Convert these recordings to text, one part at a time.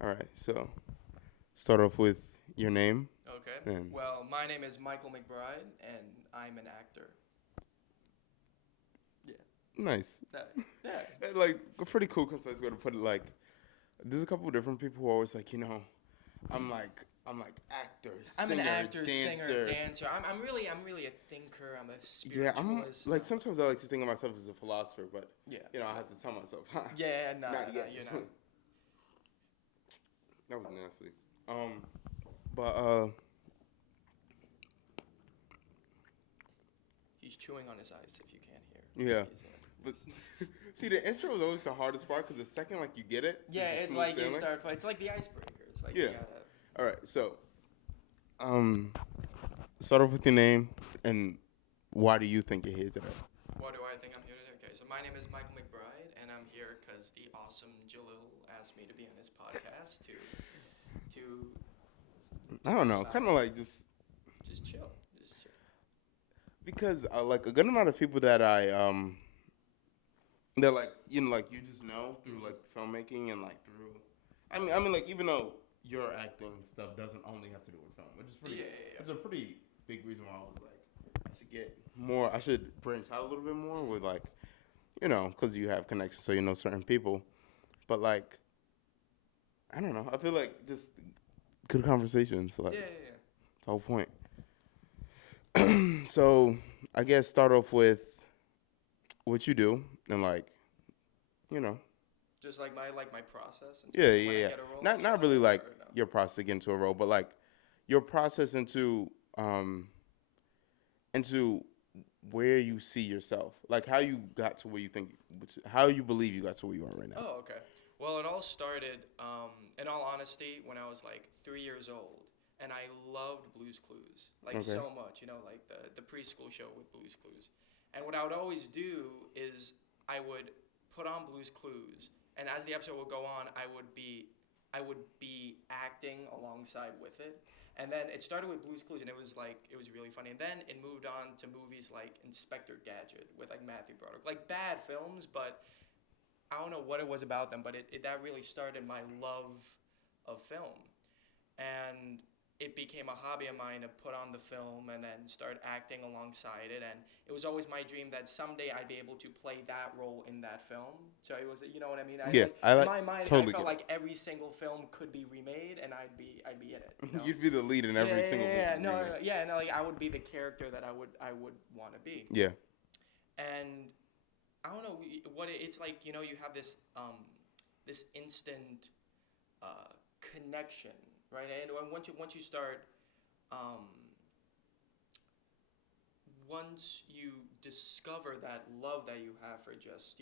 All right, so start off with your name. Okay. And Well, my name is Michael Mcbride, and I'm an actor. Yeah. nice. Yeah. Like a pretty cool concise way to put it. Like, there's a couple of different people who are always like, I'm like actor, I'm an singer, actor, singer, dancer. dancer. I'm really a thinker. I'm a Yeah, I'm spiritualist. like sometimes I like to think of myself as a philosopher, but Yeah. I have to tell myself, Yeah. No. not No. yet. You're not. That was nasty. But He's chewing on his ice. If you can't hear. yeah. But see, the intro is always the hardest part because the second like you get it, Yeah. a It's smooth like you sailing. start. It's like the icebreaker. It's like Yeah. you gotta. All right, so start off with your name and why do you think you're here today? Why do I think I'm here today? Okay. So my name is Michael Mcbride, and I'm here because the awesome Jalil asked me to be on his podcast to I don't know, kind of like just chill. Just chill. because like a good amount of people that they're like like you just know through like filmmaking and like through I mean like even though your acting stuff doesn't only have to do with film, which is pretty Yeah. it's a pretty big reason why I was like I should branch out a little bit more with like because you have connections so you know certain people, but like I don't know, I feel like just good conversations like Yeah. the whole point. So I guess start off with what you do and like you know Just like my process. In terms yeah of yeah when I yeah get a role not and not stuff really that, like or no? your process to get into a role but like your process into where you see yourself, like how you got to where you think, how you believe you got to where you are right now. Oh, okay. Well, it all started, in all honesty, when I was like 3 years old, and I loved Blue's Clues like Okay. so much. Like the preschool show with Blue's Clues. And what I would always do is I would put on Blue's Clues, and as the episode would go on, I would be acting alongside with it. And then it started with Blue's Clues, and it was really funny. And then it moved on to movies like Inspector Gadget with like Matthew Broderick, like bad films, but I don't know what it was about them, but that really started my love of film. And it became a hobby of mine to put on the film and then start acting alongside it. And it was always my dream that someday I'd be able to play that role in that film. So it was, you know what I mean? Yeah, I In like my mind, totally I felt get like every single film could be remade, and I'd be in it. it. You'd be the lead in every single movie. No, like I would be the character that I would want to be. Yeah. And I don't know what it's like. You have this instant connection, right? And once you start, um, once you discover that love that you have for just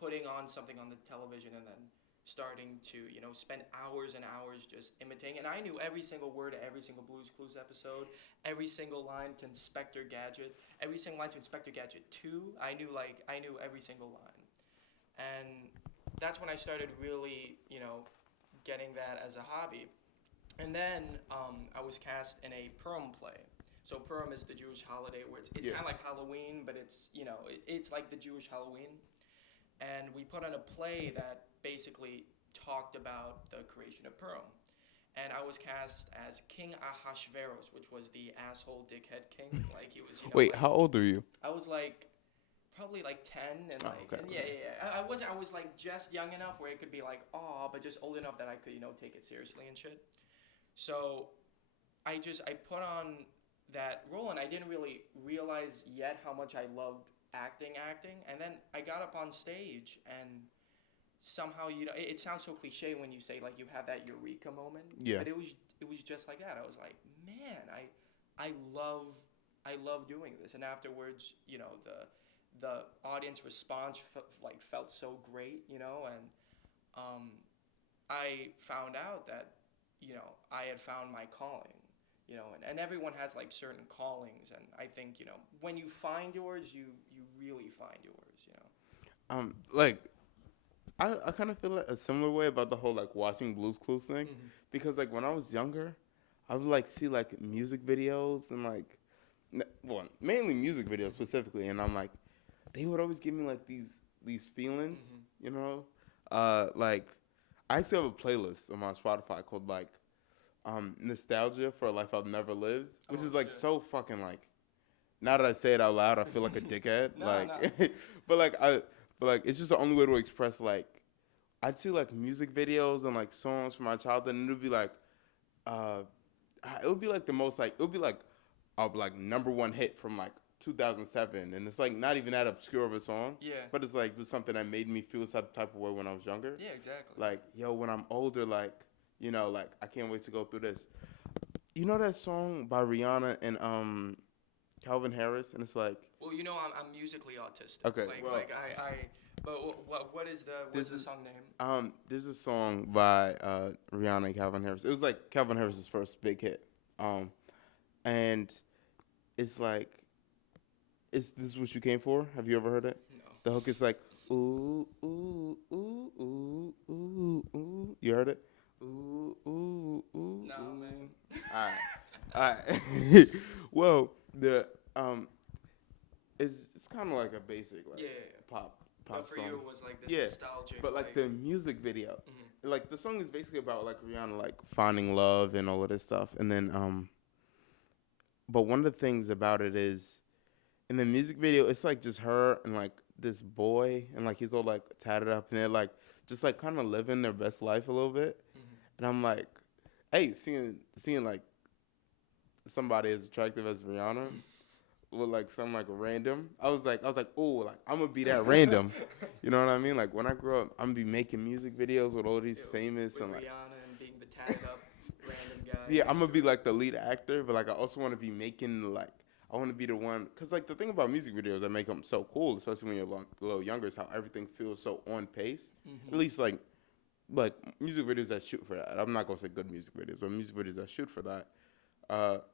putting on something on the television and then starting to spend hours and hours just imitating. And I knew every single word of every single Blue's Clues episode, every single line to Inspector Gadget, every single line to Inspector Gadget 2. I knew every single line. And that's when I started really, getting that as a hobby. And then I was cast in a Purim play. So Purim is the Jewish holiday where it's Yeah. kind of like Halloween, but it's like the Jewish Halloween. And we put on a play that basically talked about the creation of Purim. And I was cast as King Ahasuerus, which was the asshole dickhead king. Like he was, Wait, like, how old are you? I was like probably like 10 and Oh, like okay, and yeah. I was like just young enough where it could be like aw, but just old enough that I could take it seriously and shit. So I put on that role, and I didn't really realize yet how much I loved acting, and then I got up on stage, and somehow it sounds so cliche when you say like you have that eureka moment. Yeah. But it was just like that. I was like, man, I love doing this, and afterwards, the audience response felt so great, and I found out that I had found my calling, and everyone has like certain callings, and I think when you find yours, you really find yours. Like I kind of feel like a similar way about the whole like watching Blue's Clues thing, Mm-hmm. because like when I was younger, I would like see like music videos and like, well, mainly music videos specifically, and I'm like, they would always give me like these feelings, Mm-hmm. you know, like I actually have a playlist on my Spotify called like Nostalgia for a Life I've Never Lived, which Oh is like shit. so fucking like. Now that I say it out loud, I feel like a dickhead. No, Like, no. but like it's just the only way to express like. I'd see like music videos and like songs from my childhood, and it would be like, uh, it would be like the most like it would be like a like number one hit from like 2007, and it's like not even that obscure of a song, Yeah. but it's like just something that made me feel some type of way when I was younger. Yeah, exactly. Like, yo, when I'm older, like, like I can't wait to go through this. You know that song by Rihanna and Calvin Harris, and it's like, Well, I'm musically autistic. Okay, Like, well- like I. But what's the song name? there's a song by Rihanna and Calvin Harris. It was like Calvin Harris's first big hit, and it's like, is this what you came for? Have you ever heard it? No. The hook is like, ooh, ooh, ooh, ooh, ooh, ooh. You heard it? Ooh, ooh, ooh. No, ooh. man. All right. Well, it's kind of like a basic like Yeah. pop But for song. you, it was like this Yeah, nostalgic. But like the music video, Mhm. like the song is basically about like Rihanna like finding love and all of this stuff, and then but one of the things about it is, in the music video, it's like just her and like this boy, and like he's all like tatted up, and they're like just like kind of living their best life a little bit, and I'm like, hey, seeing like somebody as attractive as Rihanna. With like some like random, I was like, oh, like I'm gonna be that random, you know what I mean? Like when I grow up, I'm gonna be making music videos with all these famous with and like, Rihanna and being the tatted up random guy. yeah, I'm next gonna to be her. like the lead actor, but like I also want to be making like, I want to be the one, cause like the thing about music videos that make them so cool, especially when you're a little younger, is how everything feels so on pace. At least like music videos that shoot for that. I'm not gonna say good music videos, but music videos that shoot for that.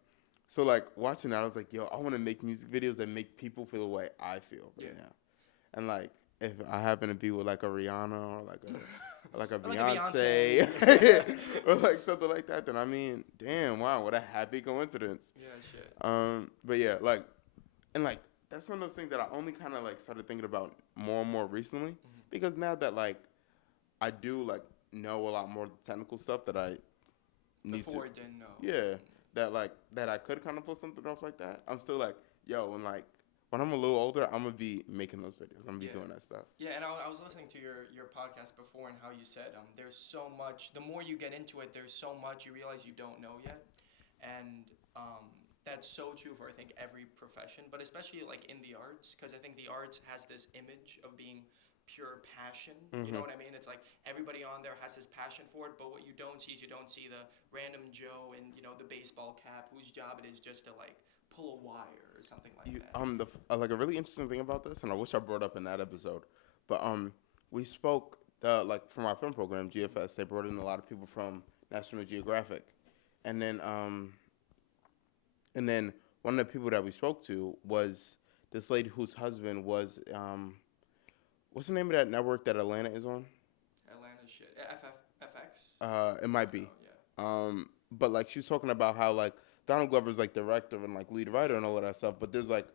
So like watching that, I was like, yo, I want to make music videos that make people feel the way I feel right now. And like if I happen to be with like a Rihanna or like a like a Or like a Beyonce, Beyonce. or like something like that, then I mean, damn, wow, what a happy coincidence. Yeah, shit. But yeah, like, and like that's one of those things that I only kind of like started thinking about more and more recently, because now that like I do like know a lot more technical stuff that I need Before to. it didn't know. Yeah, that I could kind of pull something off like that. I'm still like, yo, and like when I'm a little older, I'm gonna be making those videos. I'm gonna be doing that stuff. Yeah, and I was listening to your podcast before, and how you said there's so much. The more you get into it, there's so much you realize you don't know yet, and that's so true for I think every profession, but especially like in the arts, because I think the arts has this image of being pure passion. You know what I mean? It's like everybody on there has this passion for it, but what you don't see is you don't see the random Joe in the baseball cap whose job it is just to like pull a wire or something like that. Like a really interesting thing about this, and I wish I brought up in that episode, but we spoke like from our film program GFS. They brought in a lot of people from National Geographic, and then one of the people that we spoke to was this lady whose husband was what's the name of that network that Atlanta is on? Atlanta shit. FX? It might be. Yeah. But like she was talking about how like Donald Glover's like director and like lead writer and all of that stuff, but there's like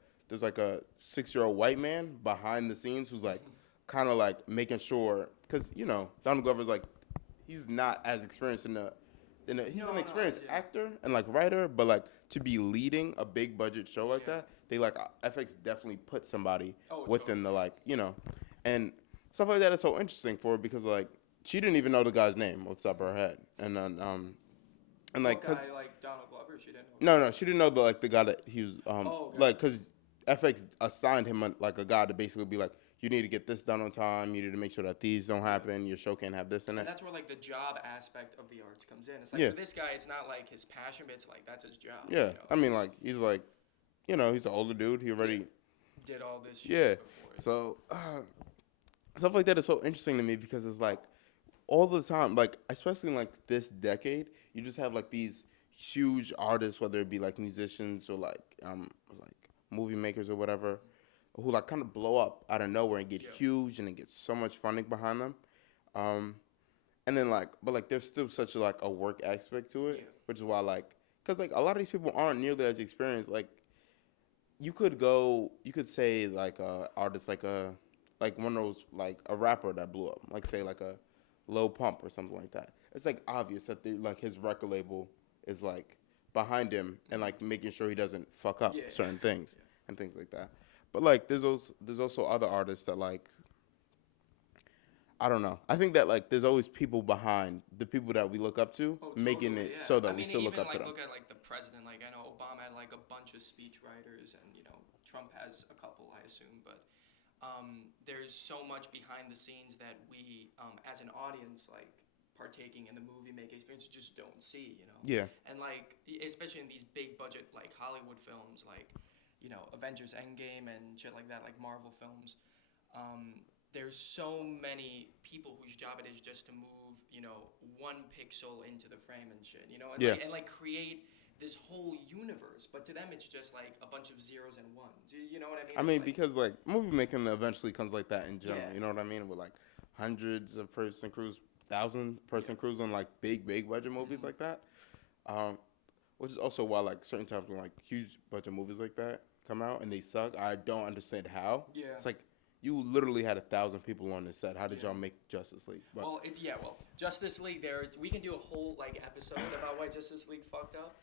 a 6-year-old white man behind the scenes who's like kind of like making sure, because Donald Glover's like he's not as experienced he's an experienced actor and like writer, but like to be leading a big budget show like that, they like FX definitely put somebody within the like and stuff like that is so interesting for her, because like she didn't even know the guy's name off the top of her head, and then and like guy like Donald Glover, she didn't know. No, she didn't know the guy that he was like, because FX assigned him a guy to basically be like, you need to get this done on time, you need to make sure that these don't happen, your show can't have this in it. And that's where like the job aspect of the arts comes in. It's like for this guy, it's not like his passion, but it's like that's his job. Yeah, I mean like he's like, he's an older dude. He already did all this shit before. So stuff like that is so interesting to me, because it's like all the time, like especially in like this decade, you just have like these huge artists, whether it be like musicians or like movie makers or whatever, who like kind of blow up out of nowhere and get huge and then get so much funding behind them, and then but there's still such a work aspect to it, which is why because like a lot of these people aren't nearly as experienced. Like you could say like a artist like one of those like a rapper that blew up, like say like a low pump or something like that. It's like obvious that like his record label is like behind him and like making sure he doesn't fuck up Yeah. certain things Yeah. and things like that. But like there's also other artists that like I don't know. I think that like there's always people behind the people that we look up to Oh, making totally, it yeah. so that I we mean, still look even up to like them. look at like the president. Like I know Obama had like a bunch of speech writers, and Trump has a couple, I assume. But there's so much behind the scenes that we, as an audience, like partaking in the movie making experience, just don't see. Yeah. And like especially in these big budget like Hollywood films, like Avengers Endgame and shit like that, like Marvel films. There's so many people whose job it is just to move, 1 pixel into the frame and shit, and Yeah. like create this whole universe. But to them, it's just like a bunch of zeros and ones. You know what I mean? I It's mean, like, because like movie making eventually comes like that in general. Yeah. You know what I mean? With like hundreds of person crews, 1,000-person crews on like big budget movies like that. Which is also why like certain times when like huge budget movies like that come out and they suck, I don't understand how. Yeah. It's like you literally had 1,000 people on the set. How did y'all make Justice League? But well, Justice League. We can do a whole like episode about why Justice League fucked up.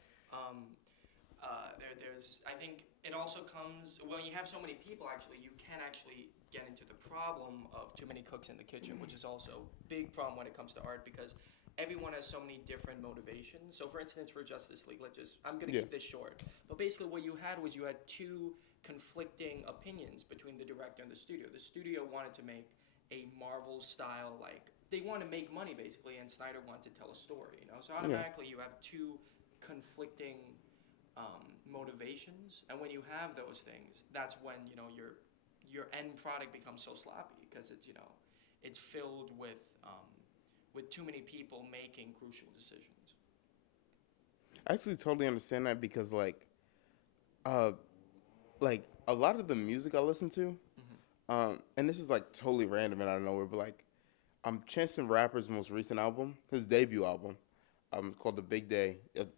There's I think it also comes when you have so many people. Actually, you can actually get into the problem of too many cooks in the kitchen, which is also a big problem when it comes to art because everyone has so many different motivations. So, for instance, for Justice League, I'm gonna keep this short. But basically, what you had was you had two conflicting opinions between the director and the studio. The studio wanted to make a Marvel style, like they want to make money basically, and Snyder wanted to tell a story. So automatically you have two conflicting motivations, and when you have those things, that's when your end product becomes so sloppy because it's filled with too many people making crucial decisions. I actually totally understand that because like a lot of the music I listen to, and this is like totally random and out of nowhere, but like Chance the Rapper's most recent album, his debut album, called The Big Day.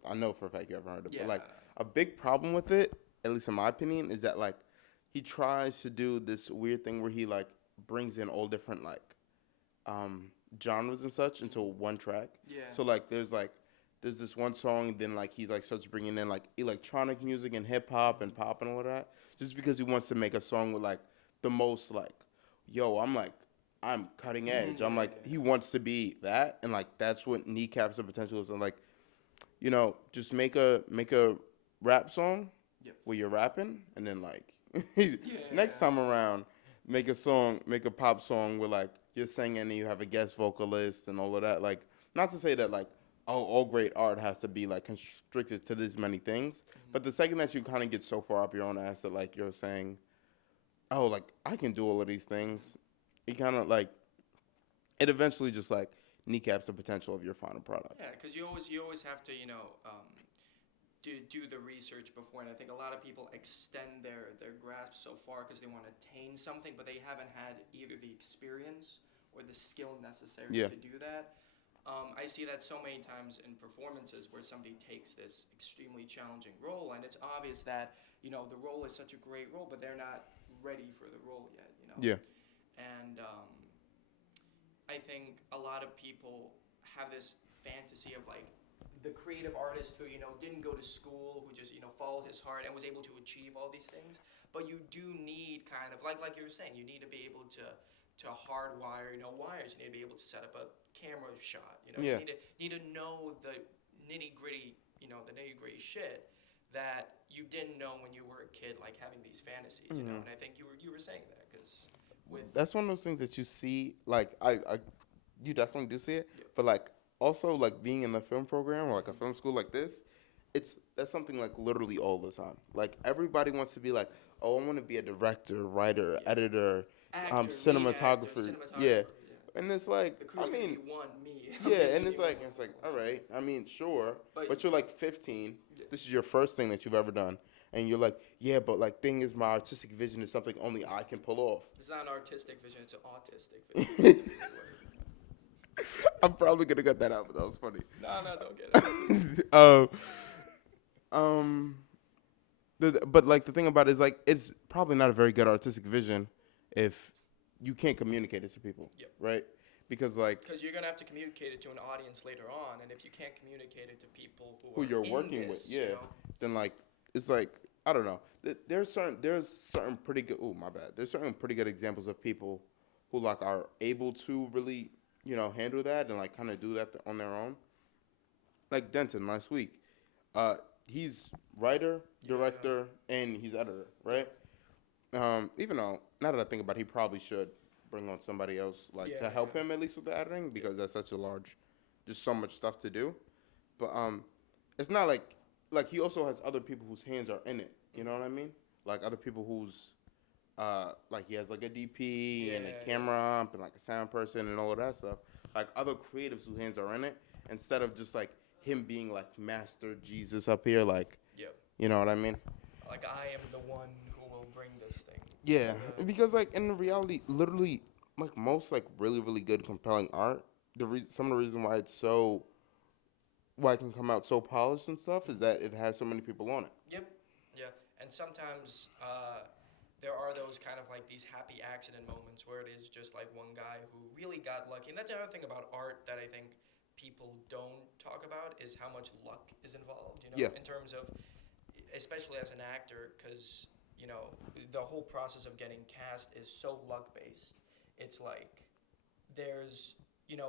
I know for a fact you haven't heard it, but like a big problem with it, at least in my opinion, is that like he tries to do this weird thing where he like brings in all different like genres and such into one track. Yeah. So like there's this one song, then like he's like starts bringing in like electronic music and hip hop and pop and all that, just because he wants to make a song with like the most like, yo, I'm cutting edge. I'm like he wants to be that, and like that's what kneecaps the potential is. And like, just make a rap song where you're rapping, and then like next time around, make a pop song where like you're singing and you have a guest vocalist and all of that. Like, not to say that like all great art has to be like constricted to this many things, but the second that you kind of get so far up your own ass that like you're saying, oh, like I can do all of these things, you kind of like it eventually just like kneecaps the potential of your final product. Yeah, because you always have to do the research before, and I think a lot of people extend their grasp so far because they want to attain something, but they haven't had either the experience or the skill necessary to do that. I see that so many times in performances where somebody takes this extremely challenging role, and it's obvious that the role is such a great role, but they're not ready for the role yet. Yeah. And I think a lot of people have this fantasy of like the creative artist who didn't go to school, who just followed his heart and was able to achieve all these things. But you do need kind of like you were saying, you need to be able to hardwire wires. You need to be able to set up a camera shot. You need to know the nitty gritty shit that you didn't know when you were a kid, like having these fantasies. And I think you were saying that because that's one of those things that you see, like you definitely do see it, but like also like being in a film program or like a film school like this, that's something like literally all the time. Like everybody wants to be like, oh, I want to be a director, writer, editor, actor, cinematographer. Yeah. And it's like, the crew's I mean, gonna be one me. yeah, and it's like all right. I mean, sure, but you're like 15. This is your first thing that you've ever done. And you're like, yeah, but like, thing is, my artistic vision is something only I can pull off. It's not an artistic vision; it's an autistic vision. I'm probably gonna cut that out, but that was funny. No, don't get it. But like the thing about it is like it's probably not a very good artistic vision if you can't communicate it to people, right? because like Because you're gonna have to communicate it to an audience later on, and if you can't communicate it to people who who are you're in working this, with, yeah, then like it's like I don't know. There's certain pretty good. Oh my bad. There's certain pretty good examples of people who like are able to really handle that and like kind of do that on their own. Like Denton last week, he's writer, yeah, director, and he's editor, right? Even though now that I think about it, he probably should bring on somebody else like yeah, to help yeah, him at least with the editing yeah. because that's such a large, just so much stuff to do. But it's not like he also has other people whose hands are in it. You know what I mean? Like other people who's like he has like a DP Yeah, and a yeah. camera up and like a sound person and all of that stuff. Like other creatives whose hands are in it instead of just like him being like Master Jesus up here. Like Yep. you know what I mean? Like I am the one who will bring this thing to Yeah, the. because like in reality, literally, like most like really really good compelling art, some of the reason why it's so why it can come out so polished and stuff is that it has so many people on it. Yep. Yeah. And sometimes there are those kind of like these happy accident moments where it is just like one guy who really got lucky. And that's another thing about art that I think people don't talk about is how much luck is involved, Yeah, in terms of, especially as an actor, because, the whole process of getting cast is so luck based. It's like there's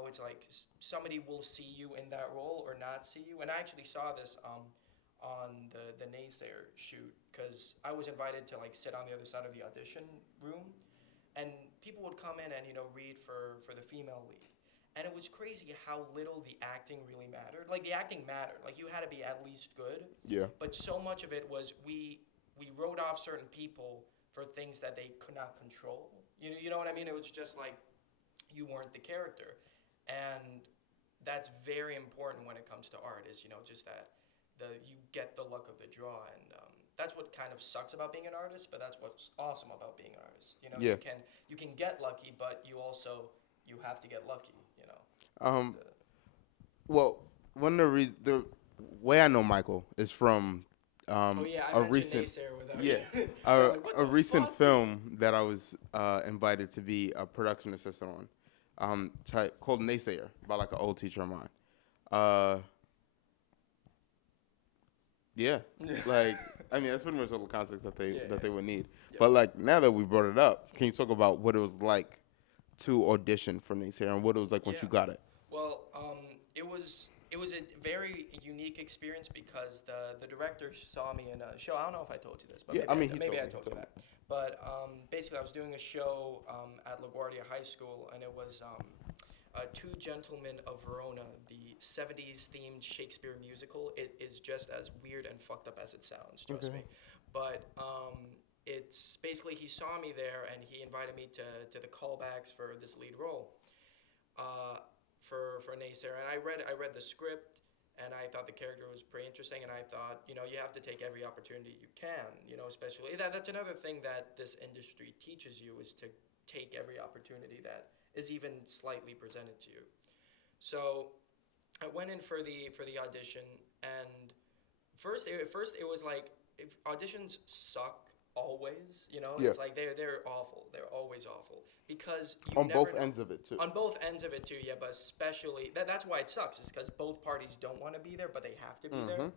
it's like somebody will see you in that role or not see you. And I actually saw this on the Naysayer shoot because I was invited to like sit on the other side of the audition room, and people would come in and read for the female lead. And it was crazy how little the acting really mattered. Like the acting mattered. Like you had to be at least good, yeah, but so much of it was we wrote off certain people for things that they could not control. You know what I mean? It was just like you weren't the character, and that's very important when it comes to art. Is just that you get the luck of the draw, and that's what kind of sucks about being an artist. But that's what's awesome about being an artist. yeah. You can get lucky, but you have to get lucky. That's Um, the well, the way I know Michael is from Oh yeah, I a mentioned recent Naysayer without yeah you. a, I'm like, what a the recent fuck? film that I was invited to be a production assistant on, called Naysayer by like an old teacher of mine. Uh, yeah, like I mean that's pretty much all the context that they Yeah, that they yeah. would need. Yep. But like now that we brought it up, can you talk about what it was like to audition for Naysayer and what it was like once Yeah. you got it? Well, it was a very unique experience because the director saw me in a show. I don't know if I told you this, but Yeah, I mean he maybe I told told you me. that. But basically, I was doing a show at LaGuardia High School, and it was Two Gentlemen of Verona, the '70s themed Shakespeare musical. It is just as weird and fucked up as it sounds. Trust Okay. me. But it's basically he saw me there, and he invited me to the callbacks for this lead role. For Naysayer, and I read the script, and I thought the character was pretty interesting, and I thought you have to take every opportunity you can, especially that's another thing that this industry teaches you is to take every opportunity that is even slightly presented to you. So I went in for the audition, and first it was like if auditions suck always, Yeah, it's like they're awful. They're always awful because you on never both know. ends of it too. On both ends of it too, yeah, but especially that's why it sucks is because both parties don't want to be there, but they have to be there. Mm-hmm.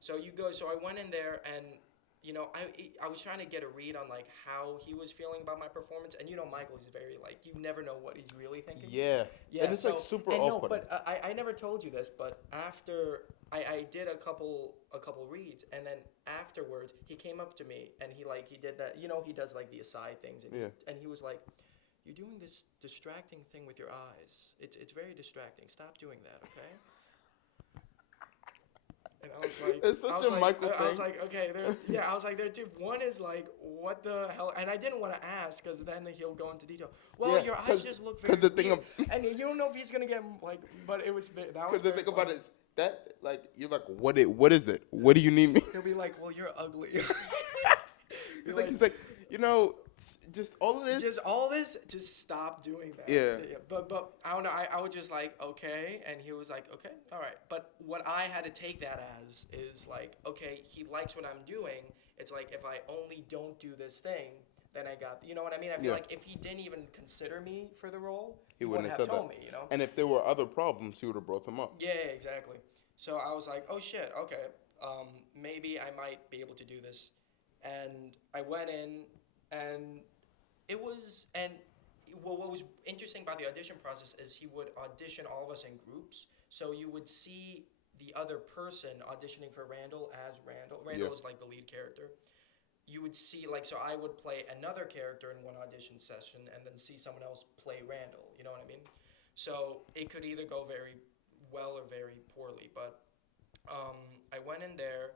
So I went in there, and I was trying to get a read on like how he was feeling about my performance, and Michael is very like you never know what he's really thinking. Yeah, Yeah, and it's like so super and no, off-putting. but I never told you this, but after I did a couple reads, and then afterwards he came up to me and he did that he does like the aside things, and Yeah. he was like, "You're doing this distracting thing with your eyes. It's very distracting. Stop doing that, okay?" And I was like, It's such a Michael I was thing. like, okay, I was like, there are two. One is like, what the hell? And I didn't want to ask because then he'll go into detail. Well, Yeah, your eyes 'cause- just look very 'cause the thing weird. ab- And you don't know if he's gonna get like, but it was that was Because the very thing about funny. it is that like you're like what is it? What do you need me? He'll be like, well, you're ugly. He's like just all of this. Just all this, just stop doing that. Yeah. But I don't know. I was just like, okay, and he was like, okay, all right. But what I had to take that as is like, okay, he likes what I'm doing. It's like if I only don't do this thing, then I got, you know what I mean? I feel Yeah. like if he didn't even consider me for the role, He he wouldn't wouldn't have have said told that. me, you know? And if there were other problems, he would have brought them up. Yeah, exactly. So I was like, oh shit, okay, maybe I might be able to do this. And I went in, and it was, and what was interesting about the audition process is he would audition all of us in groups. So you would see the other person auditioning for Randall as Randall. Randall Yeah. is like the lead character. You would see, like, so I would play another character in one audition session and then see someone else play Randall. You know what I mean? So it could either go very well or very poorly. But I went in there,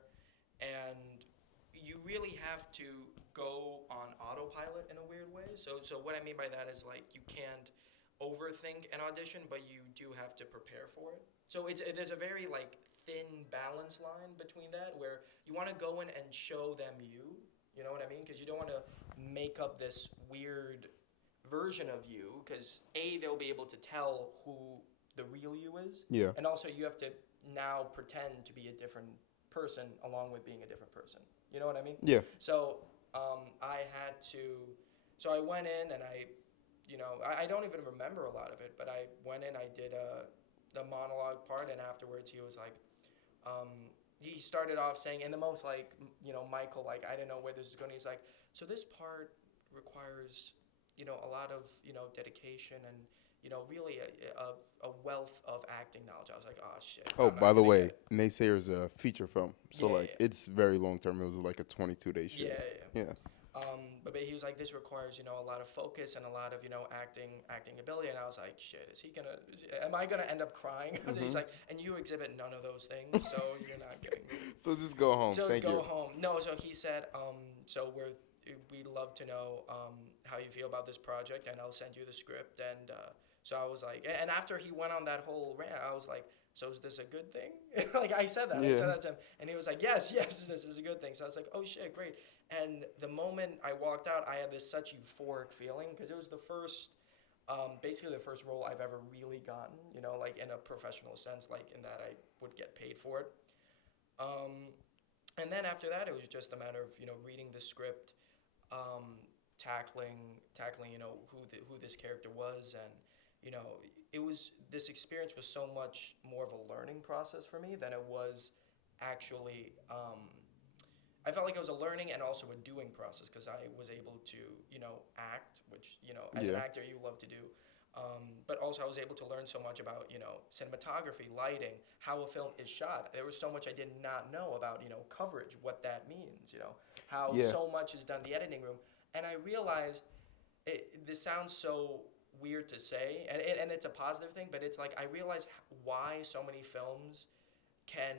and you really have to go on autopilot in a weird way. So what I mean by that is, like, you can't overthink an audition, but you do have to prepare for it. So there's a very, like, thin balance line between that, where you want to go in and show them you know what I mean? Because you don't want to make up this weird version of you, because they'll be able to tell who the real you is, Yeah. and also you have to now pretend to be a different person along with being a different person. You know what I mean? Yeah. So I had to. So I went in, and I don't even remember a lot of it, but I went in, I did the monologue part, and afterwards he was like, he started off saying in the most, like, Michael, like, I don't know where this is going. He's like, so this part requires, a lot of, dedication and, really a wealth of acting knowledge. I was like, oh shit. Oh, I'm not by the gonna way, get it. Naysayer is a feature film, so Yeah, like yeah. it's very long term. It was like a 22-day shoot. Yeah. Yeah. But he was like, this requires, a lot of focus and a lot of, acting ability. And I was like, shit, am I going to end up crying? He's like, and you exhibit none of those things, so you're not getting me. So just go home. So Thank go you. home. No, so he said, so we'd love to know how you feel about this project, and I'll send you the script. And so I was like, and after he went on that whole rant, I was like, so is this a good thing? Like, I said that to him, and he was like, yes, this is a good thing. So I was like, oh shit, great. And the moment I walked out, I had this such euphoric feeling, because it was basically the first role I've ever really gotten, like in a professional sense, like in that I would get paid for it. And then after that, it was just a matter of, reading the script, tackling, who this character was, and, this experience was so much more of a learning process for me than it was actually. I felt like it was a learning and also a doing process, because I was able to, act, which, as an actor you love to do. But also I was able to learn so much about, cinematography, lighting, how a film is shot. There was so much I did not know about, coverage, what that means, how so much is done in the editing room. And I realized, this sounds so weird to say, and it's a positive thing, but it's like I realized why so many films can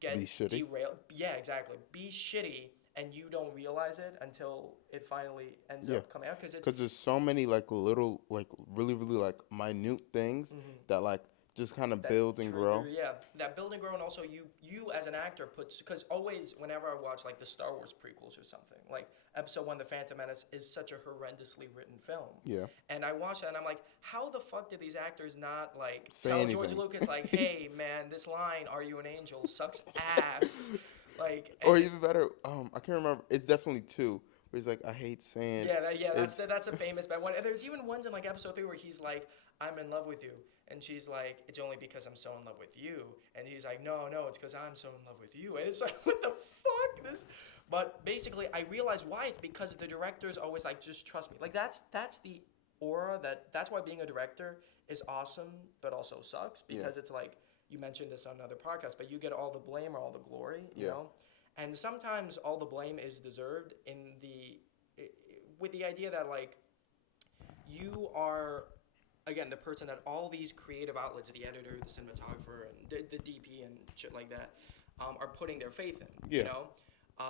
get Be shitty? derailed. Yeah, exactly. Be shitty, and you don't realize it until it finally ends up coming out. Because there's so many like little, like really, really like minute things that like just kind of build and grow. Yeah, that build and grow, and also you as an actor because always whenever I watch like the Star Wars prequels or something, like Episode 1, The Phantom Menace is such a horrendously written film. Yeah. And I watch that and I'm like, how the fuck did these actors not like Say tell anything. George Lucas like, hey man, this line, "Are you an angel?" sucks ass. Like, Or even better, I can't remember. It's definitely 2. Where he's like, I hate sand. That's a famous bad one. And there's even ones in like Episode 3 where he's like, I'm in love with you. And she's like, it's only because I'm so in love with you. And he's like, no, it's because I'm so in love with you. And it's like, what the fuck? But basically, I realized why. It's because the director's always like, just trust me. Like, that's the aura that's why being a director is awesome, but also sucks. Because it's like, you mentioned this on another podcast, but you get all the blame or all the glory, you know? And sometimes all the blame is deserved with the idea that, like, you are, again, the person that all these creative outlets, the editor, the cinematographer, and the DP and shit like that, are putting their faith in, you know?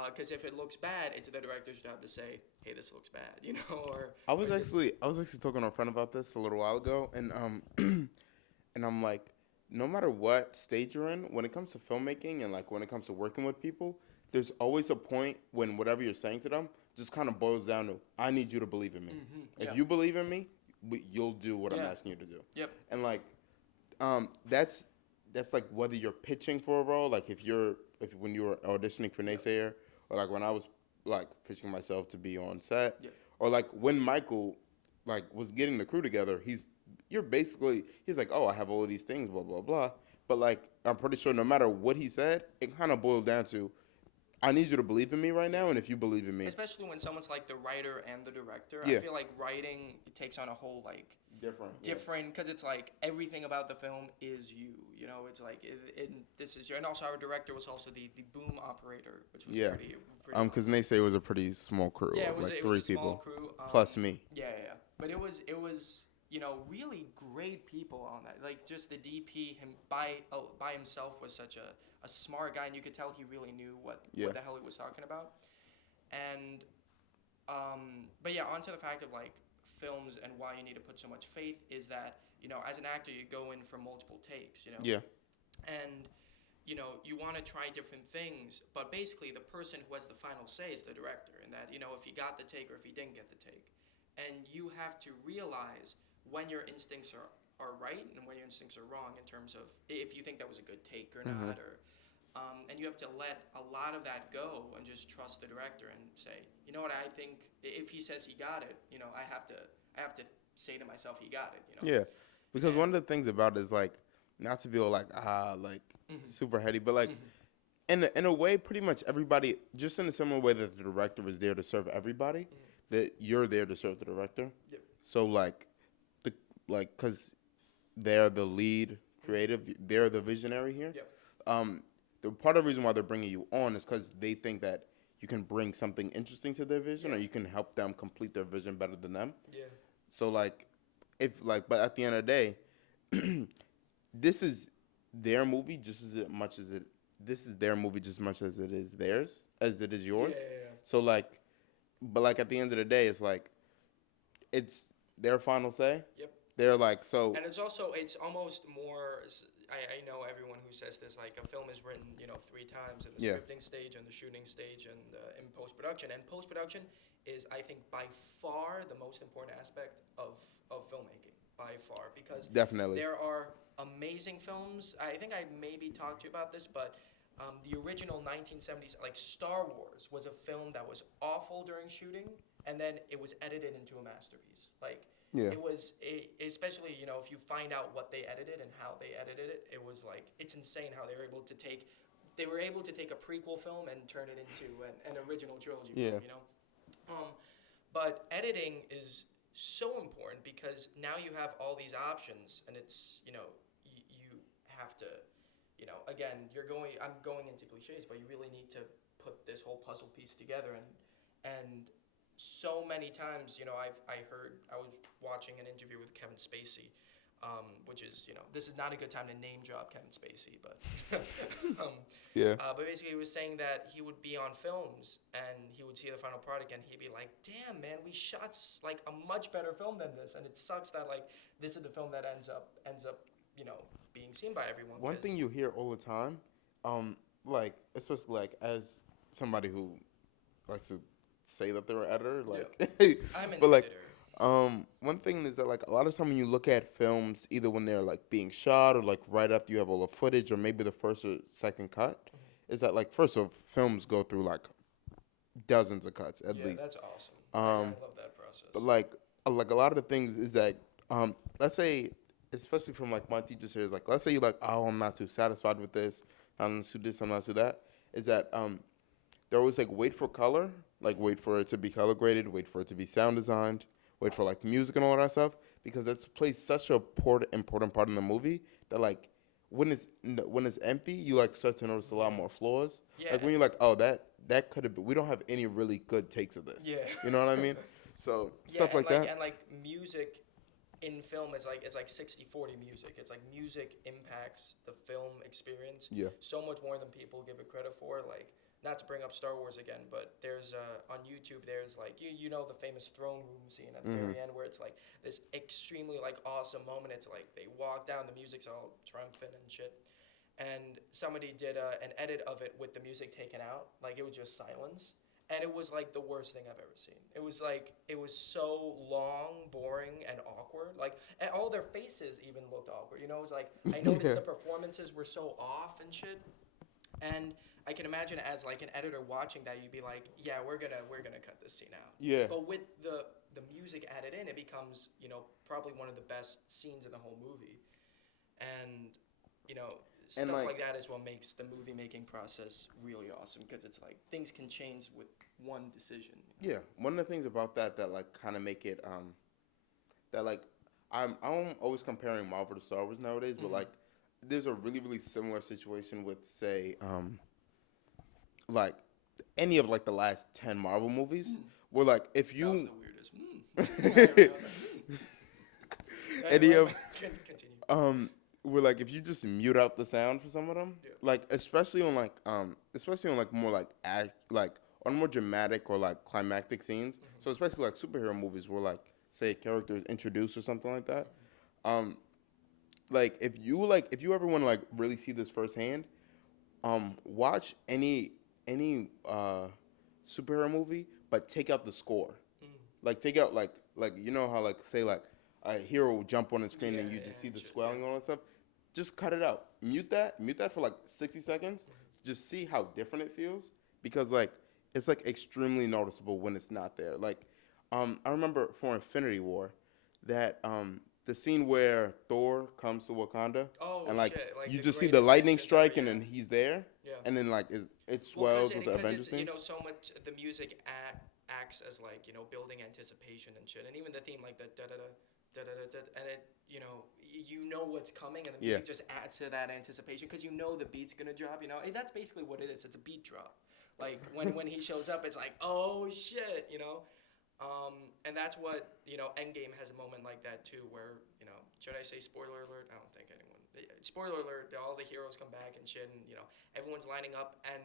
Because if it looks bad, it's the director's job to say, hey, this looks bad, you know? Or I was actually talking to a friend about this a little while ago, and and I'm like, no matter what stage you're in, when it comes to filmmaking and like when it comes to working with people, there's always a point when whatever you're saying to them just kind of boils down to, I need you to believe in me. If you believe in me, you'll do what I'm asking you to do. Yep. And like, that's like whether you're pitching for a role, like when you were auditioning for Naysayer, or like when I was like pitching myself to be on set, Yeah. or like when Michael like was getting the crew together, he's like, oh, I have all of these things, blah blah blah. But like I'm pretty sure no matter what he said, it kind of boiled down to, I need you to believe in me right now, and if you believe in me, Especially when someone's like the writer and the director. I Yeah. feel like writing it takes on a whole like different. different because it's like everything about the film is you. You know, it's like this is your. And also our director was also the boom operator, which was Yeah. pretty. Because Naysayer was a pretty small crew. Yeah, of, like it three was a people small crew. plus me. Yeah. But it was really great people on that. Like just the DP him by himself was such a smart guy, and you could tell he really knew what the hell he was talking about. And but yeah, onto the fact of like films and why you need to put so much faith is that as an actor you go in for multiple takes. Yeah. And you want to try different things, but basically the person who has the final say is the director, and that if he got the take or if he didn't get the take, and you have to realize when your instincts are right and when your instincts are wrong in terms of if you think that was a good take or not, or and you have to let a lot of that go and just trust the director and say, you know what, I think if he says he got it, I have to say to myself he got it. Yeah, because one of the things about it is like not to be all like super heady, but like in a way, pretty much everybody, just in a similar way that the director is there to serve everybody, that you're there to serve the director. Yep. So like because they're the lead creative, they're the visionary here. Yep. The part of the reason why they're bringing you on is because they think that you can bring something interesting to their vision, or you can help them complete their vision better than them. Yeah. So like, but at the end of the day, this is their movie just as much as it. This is their movie just as much as it is theirs, as it is yours. Yeah. So like, but like at the end of the day, it's like, it's their final say. Yep. They're like so. And it's almost more. I know everyone who says this, like a film is written 3 times in the scripting stage and the shooting stage and in post production. And post production is, I think, by far the most important aspect of filmmaking, by far, because Definitely. there are amazing films. I think I maybe talked to you about this, but the original 1970s, like Star Wars, was a film that was awful during shooting, and then it was edited into a masterpiece. Like. Yeah. It was, especially, if you find out what they edited and how they edited it, it was like, it's insane how they were able to take a prequel film and turn it into an original trilogy film, But editing is so important because now you have all these options, and it's, you have to, again, I'm going into cliches, but you really need to put this whole puzzle piece together, and so many times, I was watching an interview with Kevin Spacey, which is, this is not a good time to name drop Kevin Spacey, but but basically he was saying that he would be on films and he would see the final product and he'd be like, damn man, we shot like a much better film than this, and it sucks that like this is the film that ends up being seen by everyone. One thing you hear all the time, like especially like as somebody who likes to say that they're an editor, like I'm an but like editor. one thing is that like a lot of time when you look at films, either when they're like being shot or like right after you have all the footage or maybe the first or second cut, is that like first of films go through like dozens of cuts at least. Yeah, that's awesome. I love that process. But like a lot of the things is that let's say, especially from like my teachers here, is like let's say you're like, oh, I'm not too satisfied with this, I'm not too this, I'm not too that, is that they're always like wait for color. Like, wait for it to be color graded, wait for it to be sound designed, wait for, like, music and all that stuff, because that's plays such a important part in the movie that, like, when it's empty, you, like, start to notice a lot more flaws. Yeah. Like, when you're like, oh, that could have been, we don't have any really good takes of this. Yeah. You know what I mean? So, stuff like that. And, like, music in film is like 60-40 music. It's like music impacts the film experience so much more than people give it credit for. Like, not to bring up Star Wars again, but there's on YouTube there's like you know the famous throne room scene at the very end where it's like this extremely like awesome moment. It's like they walk down, the music's all triumphant and shit, and somebody did an edit of it with the music taken out, like it was just silence, and it was like the worst thing I've ever seen. It was like it was so long, boring, and awkward. Like and all their faces even looked awkward. It was like I noticed the performances were so off and shit. And I can imagine as like an editor watching that, you'd be like, yeah, we're gonna cut this scene out. Yeah. But with the music added in, it becomes, probably one of the best scenes in the whole movie. And you know And stuff like, like that is what makes the movie making process really awesome, because it's like things can change with one decision. yeah, one of the things about that like kind of make it that like I'm always comparing Marvel to Star Wars nowadays, but Mhm. like there's a really really similar situation with say like any of like the last 10 Marvel movies where like if That was you the weirdest. I was like, any Anyway, of continue. where like if you just mute out the sound for some of them, Yeah. like especially on like more like like on more dramatic or like climactic scenes. So especially like superhero movies where like say a character is introduced or something like that. Um, like if you ever want to like really see this firsthand, watch any superhero movie, but take out the score. Mm. Like take out like you know how like say like a hero will jump on the screen Yeah, and you yeah, just see the shit, swelling yeah. and all that stuff. Just cut it out. Mute that for like 60 seconds. Just see how different it feels because like it's like extremely noticeable when it's not there. Like I remember for Infinity War that the scene where Thor comes to Wakanda Oh and like shit! Like you the just see the greatest lightning entrance ever. strike and Yeah, then he's there yeah. and then like it Well, swells with the Avengers it's thing. so much the music acts as like building anticipation and shit, and even the theme like the da da da da da da, and it you know what's coming, and the Yeah. music just adds to that anticipation because the beat's gonna drop. And that's basically what it is. It's a beat drop. Like when he shows up, it's like, oh shit. And that's what Endgame has a moment like that too, where should I say spoiler alert? I don't think anyone. Spoiler alert! All the heroes come back and shit, and everyone's lining up. And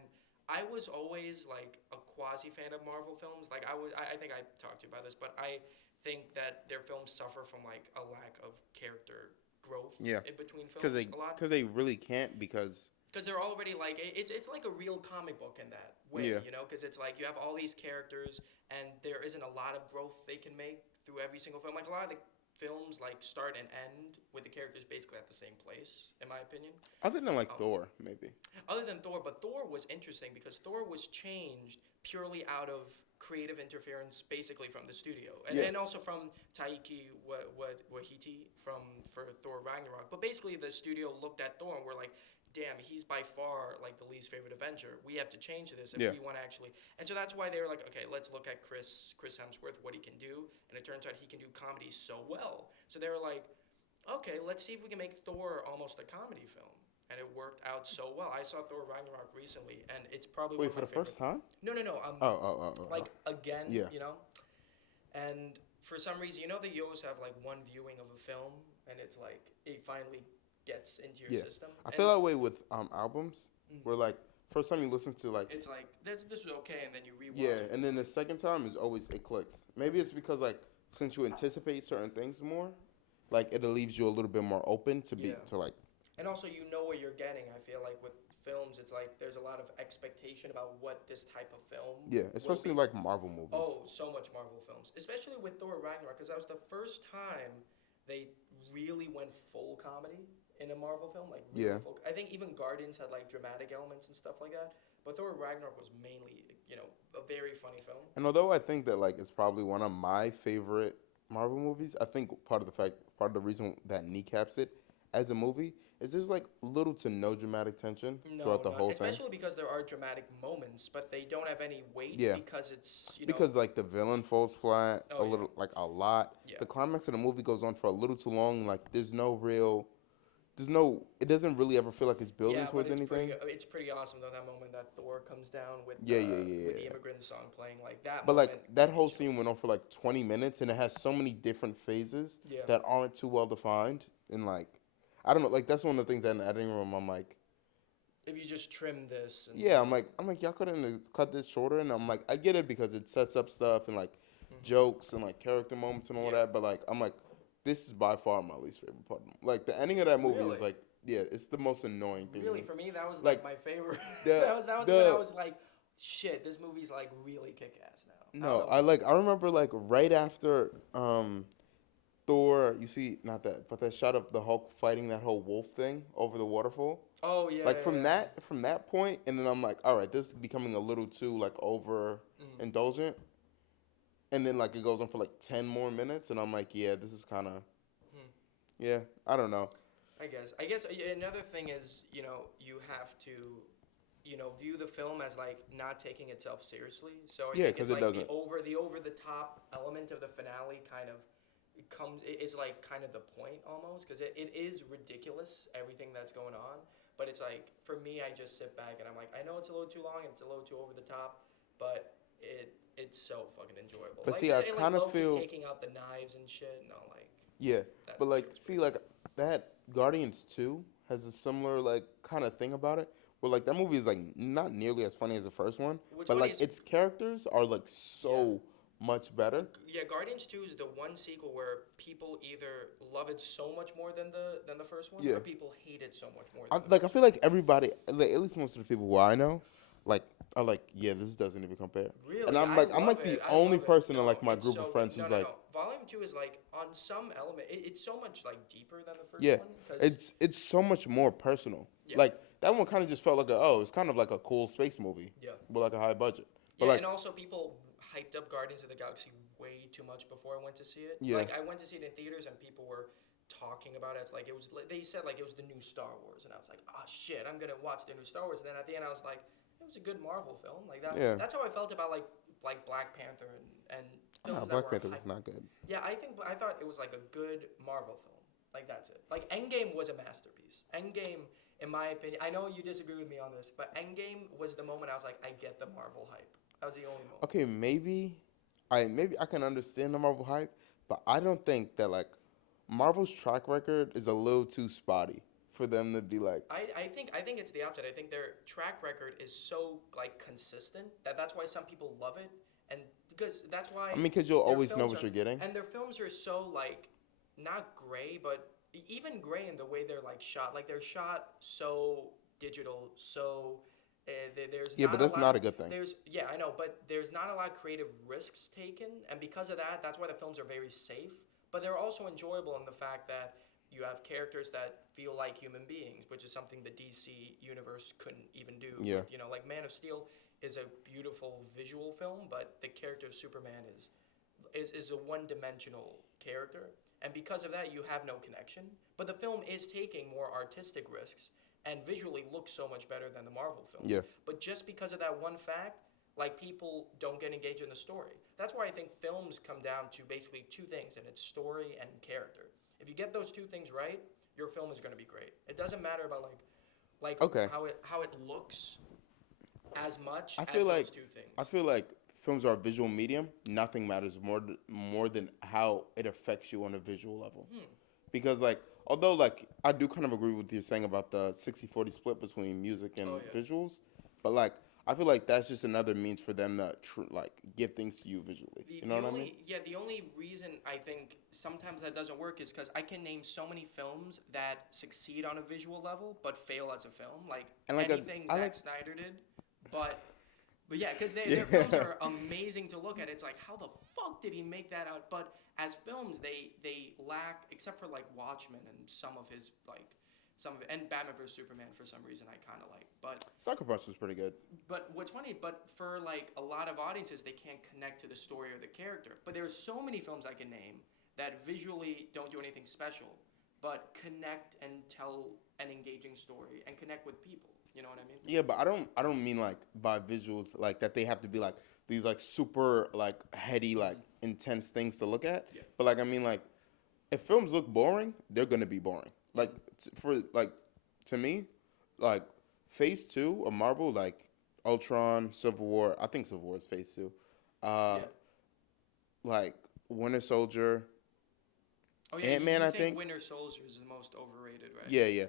I was always like a quasi fan of Marvel films. Like I think I talked to you about this, but I think that their films suffer from like a lack of character growth Yeah. in between Because films a lot. they really can't because Because they're already like it's like a real comic book in that way, Yeah. Because it's like you have all these characters and there isn't a lot of growth they can make through every single film. Like a lot of the films like start and end with the characters basically at the same place, in my opinion. other than like Um, Thor maybe. Other than Thor, but Thor was interesting because Thor was changed purely out of creative interference, basically from the studio, Yeah. and also from Taiki Waititi for Thor Ragnarok. But basically, the studio looked at Thor and were like, "Damn, he's by far like the least favorite Avenger. We have to change this if Yeah. we want to actually." And so that's why they were like, "Okay, let's look at Chris Hemsworth, what he can do." And it turns out he can do comedy so well. So they were like, "Okay, let's see if we can make Thor almost a comedy film." And it worked out so well. I saw Thor Ragnarok recently, and it's probably Wait, one for of the my favorite. first time? No, no, no. Like again, Yeah. And for some reason, that you always have like one viewing of a film, and it's like it finally gets into your Yeah. system. I And feel that way with albums Mhm. where like first time you listen to like it's like this was okay, and then you rewatch. yeah, it. and then the second time is always it clicks. Maybe it's because like since you anticipate certain things more, like it leaves you a little bit more open to be Yeah. to like And also, you know what you're getting. I feel like with films, it's like there's a lot of expectation about what this type of film. yeah, will especially be. like Marvel movies. Oh, so much Marvel films, especially with Thor Ragnarok, because that was the first time they really went full comedy in a Marvel film. Like, really Yeah. full. I think even Guardians had like dramatic elements and stuff like that, but Thor Ragnarok was mainly, a very funny film. And although I think that like it's probably one of my favorite Marvel movies, I think part of the reason that kneecaps it as a movie is there's like little to no dramatic tension No, throughout the not, whole thing. especially because there are dramatic moments, but they don't have any weight Yeah. because it's Because like the villain falls flat Oh, a yeah. little, like a lot. Yeah. The climax of the movie goes on for a little too long. Like it doesn't really ever feel like it's building yeah, towards but anything. It's pretty awesome though, that moment that Thor comes down with Yeah, with the yeah. immigrant song playing, like that. But like moment that gave me whole scene chills. went on for like 20 minutes, and it has so many different phases Yeah. that aren't too well defined. And like, I don't know, like that's one of the things that in the editing room, I'm like, If you just trim this. And, yeah, I'm like, y'all couldn't have cut this shorter. And I'm like, I get it because it sets up stuff and like Mhm. jokes and like character moments and all Yeah. that. But like, I'm like, this is by far my least favorite part. Like the ending of that movie Really? is like, yeah, it's the most annoying thing. Really, for me, that was Like, like my favorite. the- that was when the- I was like, shit, this movie's like really kick ass now. No, I remember like right after Thor, you see not that, but that shot of the Hulk fighting that whole wolf thing over the waterfall. Oh yeah. Like Yeah, yeah. from that point, and then I'm like, all right, this is becoming a little too like over Mm. indulgent, and then like it goes on for like 10 more minutes, and I'm like, yeah, this is kind of Hmm. yeah, I don't know. I guess another thing is, you have to, view the film as like not taking itself seriously. So I Yeah, think because it's it like the doesn't. over the top element of the finale kind of is like kind of the point almost, because it is ridiculous everything that's going on. But it's like, for me, I just sit back and I'm like, I know it's a little too long and it's a little too over the top, but it's so fucking enjoyable. But Like see, I like kind of LoFt feel taking out the knives and shit. No, like yeah, that but like shit was see, pretty like good. that Guardians 2 has a similar like kind of thing about it, where like that movie is like not nearly as funny as the first one, What's but funny like is, its characters are like yeah. so much better. Yeah, Guardians 2 is the one sequel where people either love it so much more than the first one, Yeah, or people hate it so much more than the I first feel one. like everybody, like, at least most of the people who I know, like are like, yeah, this doesn't even compare. And Really, I I'm love like the it. I only love it. person in No, like my it's group of so good. friends No, who's no, like, no. Volume 2 is like on some element. It's so much like deeper than the first yeah, one, because it's so much more personal. yeah, Like that one kind of just felt like it's kind of like a cool space movie yeah, with like a high budget. But yeah. like, And also, people hyped up Guardians of the Galaxy way too much before I went to see it. yeah, Like, I went to see it in theaters, and people were talking about it. It's like, they said like it was the new Star Wars, and I was like, oh shit, I'm gonna watch the new Star Wars. And then at the end, I was like, it was a good Marvel film. Like that. yeah. That's how I felt about like Black Panther and Ah, films that Black were Panther was hyped. not good. Yeah, I thought it was like a good Marvel film. Like, that's it. Like, Endgame was a masterpiece. Endgame, in my opinion, I know you disagree with me on this, but Endgame was the moment I was like, I get the Marvel hype. That was the only moment. Okay, maybe I can understand the Marvel hype, but I don't think that like Marvel's track record is a little too spotty for them to be like, I think it's the opposite. I think their track record is so like consistent that's why some people love it, and because that's why I mean, because you'll their always know films what are you're getting. and their films are so like not gray, but even gray in the way they're like shot. Like, they're shot so digital, so there's Yeah, but not a that's lot. not a good thing. There's Yeah, I know, but there's not a lot of creative risks taken, and because of that, that's why the films are very safe. But they're also enjoyable in the fact that you have characters that feel like human beings, which is something the DC universe couldn't even do. Yeah. Like Man of Steel is a beautiful visual film, but the character of Superman is a one-dimensional character, and because of that, you have no connection. But the film is taking more artistic risks and visually looks so much better than the Marvel films. Yeah. But just because of that one fact, like, people don't get engaged in the story. That's why I think films come down to basically two things, and it's story and character. If you get those two things right, your film is going to be great. It doesn't matter about like Okay. how it looks as much I as feel like those two things. I feel like films are a visual medium. Nothing matters more than how it affects you on a visual level. Because like although like I do kind of agree with you saying about the 60-40 split between music and Oh, yeah. visuals, but like I feel like that's just another means for them to like give things to you visually. You know what I mean? The only reason I think sometimes that doesn't work is because I can name so many films that succeed on a visual level but fail as a film, like And like anything I Zack like Snyder did. But yeah, because Yeah. their films are amazing to look at. It's like, how the fuck did he make that out? But as films, they lack, except for like Watchmen and and Batman vs Superman for some reason I kind of like. Sucker Punch was pretty good. But what's funny, but for like a lot of audiences, they can't connect to the story or the character. But there's so many films I can name that visually don't do anything special, but connect and tell an engaging story and connect with people. You know what I mean? Yeah, but I don't mean like by visuals like that they have to be like these like super like heady like intense things to look at. Yeah. But like I mean like if films look boring, they're gonna be boring. Like for like to me, like Phase 2 of Marvel, like Ultron, Civil War. I think Civil War is Phase 2. Yeah. Like Winter Soldier. Oh yeah, Ant-Man, you I think think. Winter Soldier is the most overrated, right? Yeah, yeah.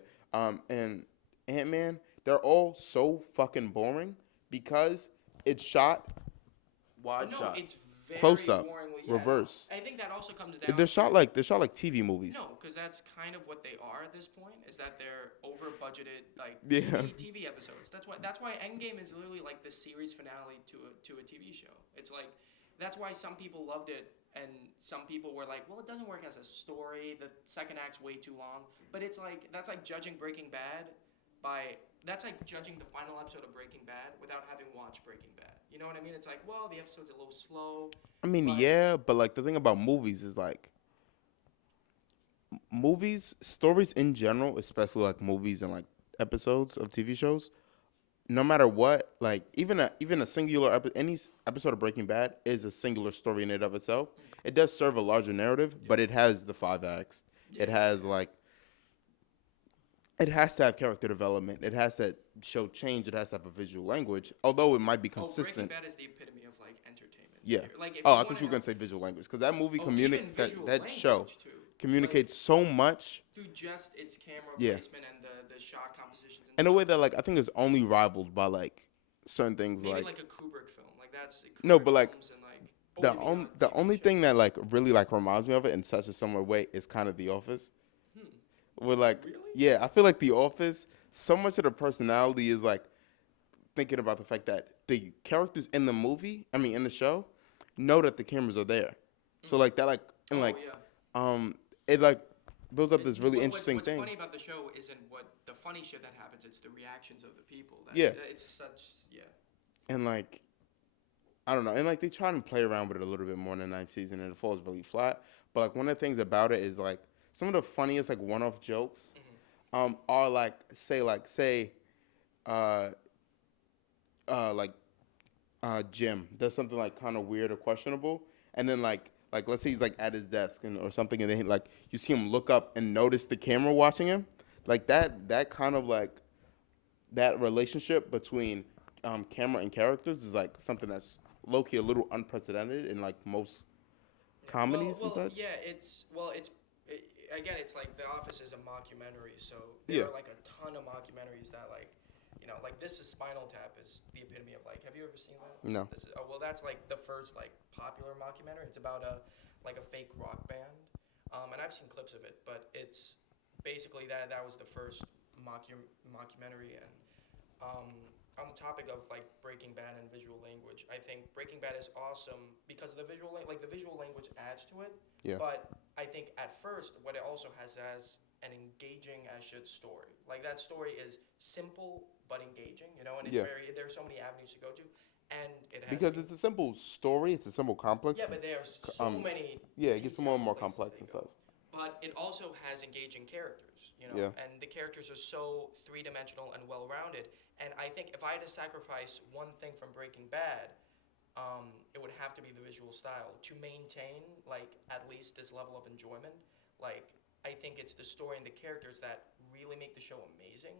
And Ant-Man, they're all so fucking boring because it's shot wide No, shot. it's very Close up, boringly. reverse. I think that also comes down. They're shot like TV movies. No, because that's kind of what they are at this point. Is that they're over budgeted like Yeah. TV episodes. That's why Endgame is literally like the series finale to a TV show. It's like that's why some people loved it and some people were like, well, it doesn't work as a story. The second act's way too long. But it's like that's like judging Breaking Bad. that's like judging the final episode of Breaking Bad without having watched Breaking Bad. You know what I mean? It's like, well, the episode's a little slow. I mean, But yeah, but like the thing about movies is like movies, stories in general, especially like movies and like episodes of TV shows. No matter what, like even a singular any episode of Breaking Bad is a singular story in and of itself. It does serve a larger narrative, but it has the 5 acts. It has like it has to have character development. It has to show change. It has to have a visual language. Although it might be consistent. Breaking Bad is the epitome of like entertainment. Yeah. Like, if Oh, you I thought you were gonna say visual language because that movie even visual that show language, too. communicates so much Through just its camera Yeah. placement and the shot compositions. in a way that like I think is only rivaled by like certain things maybe like like a Kubrick film. Like that's Kubrick No, but, like, films and, like, the TV only shows. thing that like really like reminds me of it in such a similar way is kind of The Office. With like Really? yeah, I feel like The Office. So much of the personality is like thinking about the fact that the characters in the movie, I mean in the show, know that the cameras are there. So like that, like and like it like builds up this really interesting what's thing. What's funny about the show isn't what the funny shit that happens; it's the reactions of the people. It's such And like, I don't know, and like they try and play around with it a little bit more in the 9th season, and it falls really flat. But like one of the things about it is like some of the funniest like one-off jokes, are like Jim does something like kind of weird or questionable, and then like let's say he's like at his desk or something, and then like you see him look up and notice the camera watching him, like that kind of like that relationship between camera and characters is like something that's low-key a little unprecedented in like most comedies and such. Yeah, again, it's like The Office is a mockumentary, so there are like a ton of mockumentaries that like, like This Is Spinal Tap is the epitome of like. Have you ever seen that? No. That's like the first like popular mockumentary. It's about a fake rock band, and I've seen clips of it, but it's basically that was the first mockumentary. And on the topic of like Breaking Bad and visual language, I think Breaking Bad is awesome because of the visual the visual language adds to it. Yeah. But I think at first what it also has as an engaging as shit story. Like that story is simple but engaging, and it's there's so many avenues to go to, and it has because it's a simple story, it's a simple complex. Yeah, but there are so many. Yeah, it gets more and more complex and stuff. But it also has engaging characters, and the characters are so three-dimensional and well-rounded. And I think if I had to sacrifice one thing from Breaking Bad, it would have to be the visual style to maintain like at least this level of enjoyment. Like I think it's the story and the characters that really make the show amazing,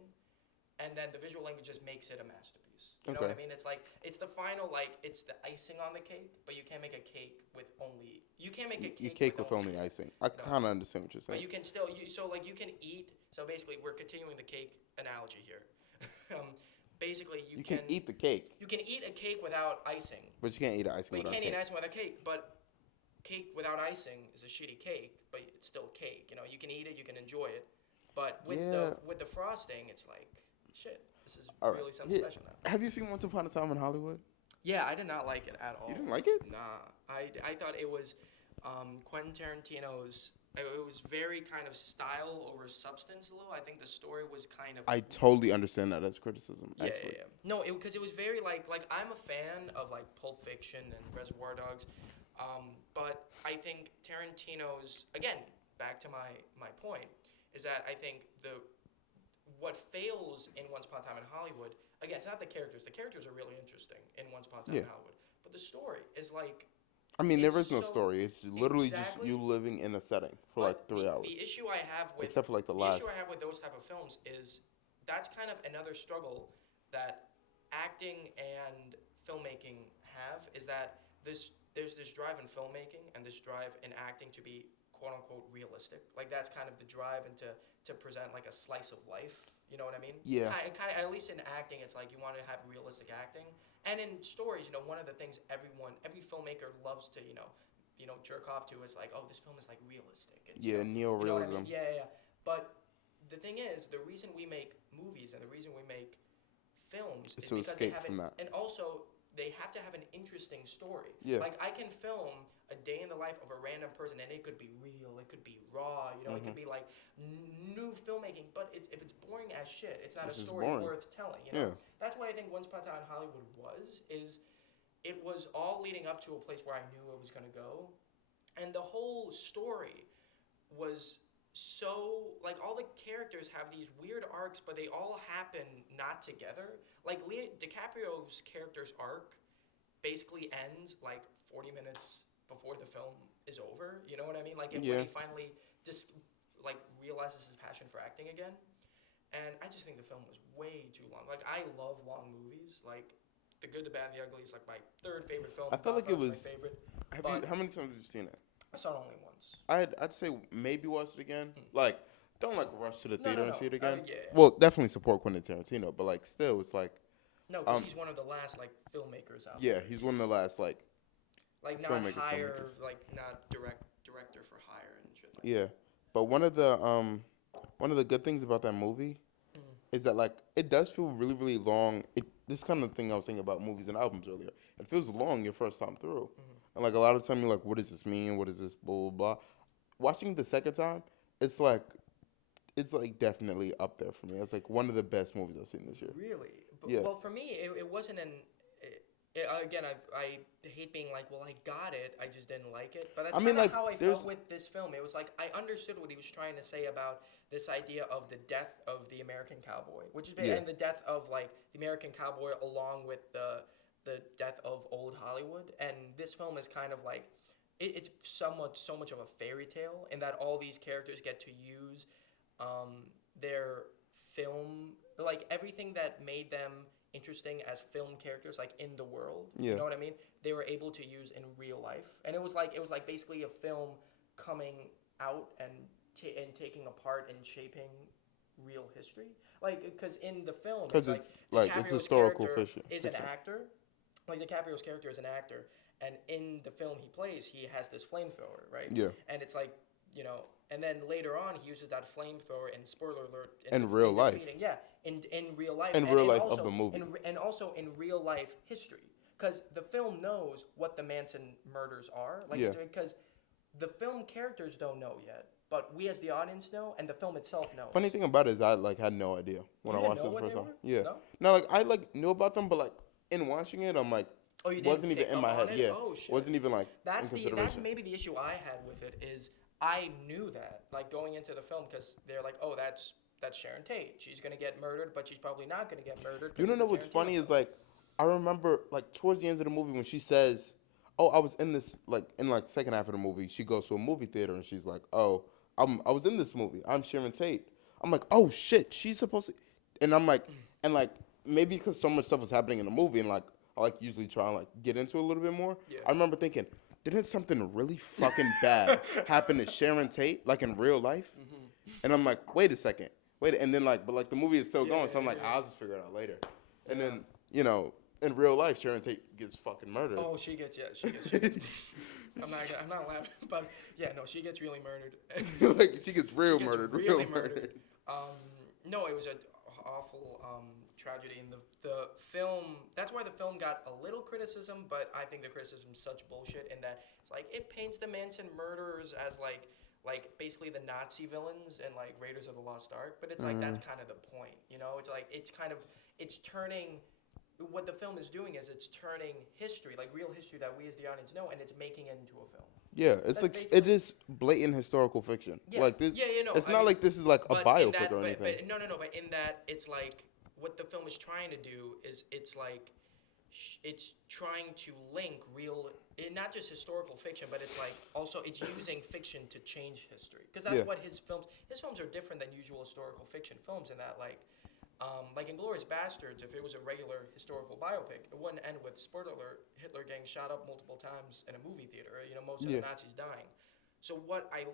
and then the visual language just makes it a masterpiece. You know what I mean? It's like it's the final it's the icing on the cake, but you can't make a cake with only with only icing. I kind of understand what you're saying. But you can still you can eat. So basically, we're continuing the cake analogy here. Basically, you can eat the cake. You can eat a cake without icing. But you can't eat icing But you without can't cake. eat icing without cake. But cake without icing is a shitty cake, but it's still cake. You can eat it, you can enjoy it. But with the frosting, it's like shit. This is really something special now. Have you seen Once Upon a Time in Hollywood? Yeah, I did not like it at all. You didn't like it? Nah, I thought it was Quentin Tarantino's. It was very kind of style over substance, a little. I think the story was kind of. I totally understand that as criticism. Actually. Yeah. No, because it was very like I'm a fan of like Pulp Fiction and Reservoir Dogs, but I think Tarantino's, again, back to my point, is that I think what fails in Once Upon a Time in Hollywood, again, it's not the characters. The characters are really interesting in Once Upon a Time in Hollywood, but the story is like. I mean, there is no story. It's literally just you living in a setting for like 3 hours. The issue I have with except for like the last. issue I have with those type of films is that's kind of another struggle that acting and filmmaking have, is that there's this drive in filmmaking and this drive in acting to be quote unquote realistic. Like that's kind of the drive and to present like a slice of life. You know what I mean? Yeah. Kind of, at least in acting, it's like you want to have realistic acting. And in stories, one of the things every filmmaker loves to, jerk off to is like, oh, this film is like realistic. It's, neorealism. You know what I mean? Yeah. But the thing is, the reason we make movies and the reason we make films is to because they escape have from that. And also, they have to have an interesting story. Yeah. Like, I can film a day in the life of a random person, and it could be real, it could be raw, you know, it could be like new filmmaking. But if it's boring as shit, it's not It's a just story boring. worth telling. You know, Yeah. that's what I think Once Upon a Time in Hollywood is it was all leading up to a place where I knew it was gonna go, and the whole story was so like all the characters have these weird arcs, but they all happen not together. Like DiCaprio's character's arc basically ends like 40 minutes before the film is over. You know what I mean? Like when he finally just like realizes his passion for acting again. And I just think the film was way too long. Like, I love long movies. Like, The Good, the Bad, and the Ugly is like my third favorite film. I felt like it was my favorite. How many times have you seen it? I saw it only once. I'd say maybe watch it again. Like, don't like rush to the theater and see it again. Yeah. Well, definitely support Quentin Tarantino, but like still, it's like no, because he's one of the last like filmmakers out there. Yeah, he's one of the last like not hire, like not director for hire and shit like that. Yeah, but one of the good things about that movie is that like it does feel really really long. This kind of thing I was saying about movies and albums earlier. It feels long your first time through, and like a lot of time you're like, what does this mean? What is this? Blah blah blah. Watching it the second time, it's like definitely up there for me. It's like one of the best movies I've seen this year. Really? But, yeah. Well, for me, it wasn't again, I hate being like, well, I got it, I just didn't like it. But that's kind of like, how I felt with this film. It was like, I understood what he was trying to say about this idea of the death of the American cowboy, which is and the death of, like, the American cowboy along with the death of old Hollywood. And this film is kind of like, it's so much of a fairy tale in that all these characters get to use their film, like, everything that made them interesting as film characters, like in the world. Yeah. You know what I mean? They were able to use in real life, and it was like basically a film coming out and taking apart and shaping real history. Like, because in the film, it's historical fiction. Is an actor. Like, DiCaprio's character is an actor, and in the film he plays, he has this flamethrower, right? Yeah. And it's like, you know, and then later on he uses that flamethrower in spoiler alert in real life. In real life. In real life of the movie. And also in real life history, because the film knows what the Manson murders are. Like, because the film characters don't know yet, but we as the audience know, and the film itself knows. Funny thing about it is I like had no idea when I watched it the first time. Yeah. No, like I like knew about them, but like in watching it, I'm like, oh, you wasn't even in my head. It? Yeah. Oh, shit. Wasn't even like that's in consideration. That's maybe the issue I had with it is I knew that, like, going into the film, because they're like, oh, that's Sharon Tate. She's gonna get murdered, but she's probably not gonna get murdered. You don't know what's funny is like, I remember like towards the end of the movie when she says, "Oh, I was in this in second half of the movie." She goes to a movie theater and she's like, "Oh, I was in this movie. I'm Sharon Tate." I'm like, "Oh shit, she's supposed to," and I'm like, and like maybe because so much stuff was happening in the movie and like I like usually try and like get into it a little bit more. Yeah. I remember thinking, didn't something really fucking bad happen to Sharon Tate like in real life? And I'm like, wait a second. And then but the movie is still going, so I'm like, I'll just figure it out later. And then, you know, in real life, Sharon Tate gets fucking murdered. Oh, she gets. I'm not laughing, but yeah, no, she gets really murdered. Like she gets murdered. Really murdered. No, it was an awful tragedy in the film. That's why the film got a little criticism, but I think the criticism's such bullshit in that it's like it paints the Manson murderers as like basically the Nazi villains and like Raiders of the Lost Ark, but it's like that's kind of the point, you know? It's like it's turning what the film is doing is it's turning history, like real history that we as the audience know, and it's making it into a film. Yeah, it's it is blatant historical fiction. Yeah. Like this. Yeah, no. It's not like this is like a biopic or anything. But no. But in that, it's like what the film is trying to do is it's like it's trying to link real, not just historical fiction, but it's like also it's using fiction to change history, because that's what his films are different than usual historical fiction films in that like Inglourious Bastards, if it was a regular historical biopic, it wouldn't end with, spoiler alert, Hitler getting shot up multiple times in a movie theater, you know, most of the Nazis dying. So what I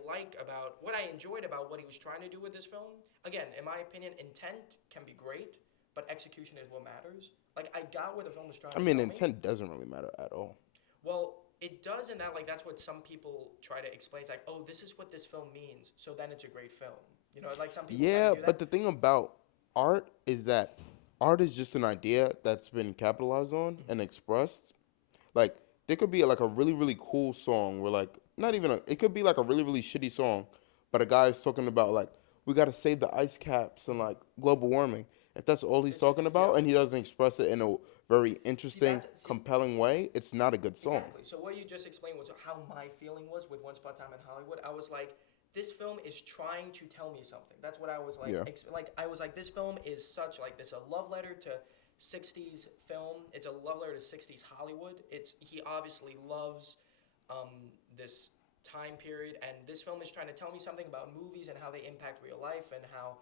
enjoyed about what he was trying to do with this film, again, in my opinion, intent can be great, but execution is what matters. Like, I got where the film was trying to tell me. Intent doesn't really matter at all. Well, it does in that, like, that's what some people try to explain. It's like, oh, this is what this film means, so then it's a great film. You know, like some people try to do that. But the thing about art is that art is just an idea that's been capitalized on Mhm. and expressed. Like there could be like a really really cool song where like not even it could be like a really really shitty song, but a guy's talking about like we got to save the ice caps and Mhm. like global warming. If that's all he's It's a talking yeah. about and he doesn't express it in a very See, interesting, compelling way, it's not a good song. exactly. So what you just explained was how my feeling was with Once Upon a Time in Hollywood. I was like, this film is trying to tell me something. That's what I was like. Yeah. I was like, this film is such like this a love letter to '60s film. It's a love letter to '60s Hollywood. It's he obviously loves this time period, and this film is trying to tell me something about movies and how they impact real life and how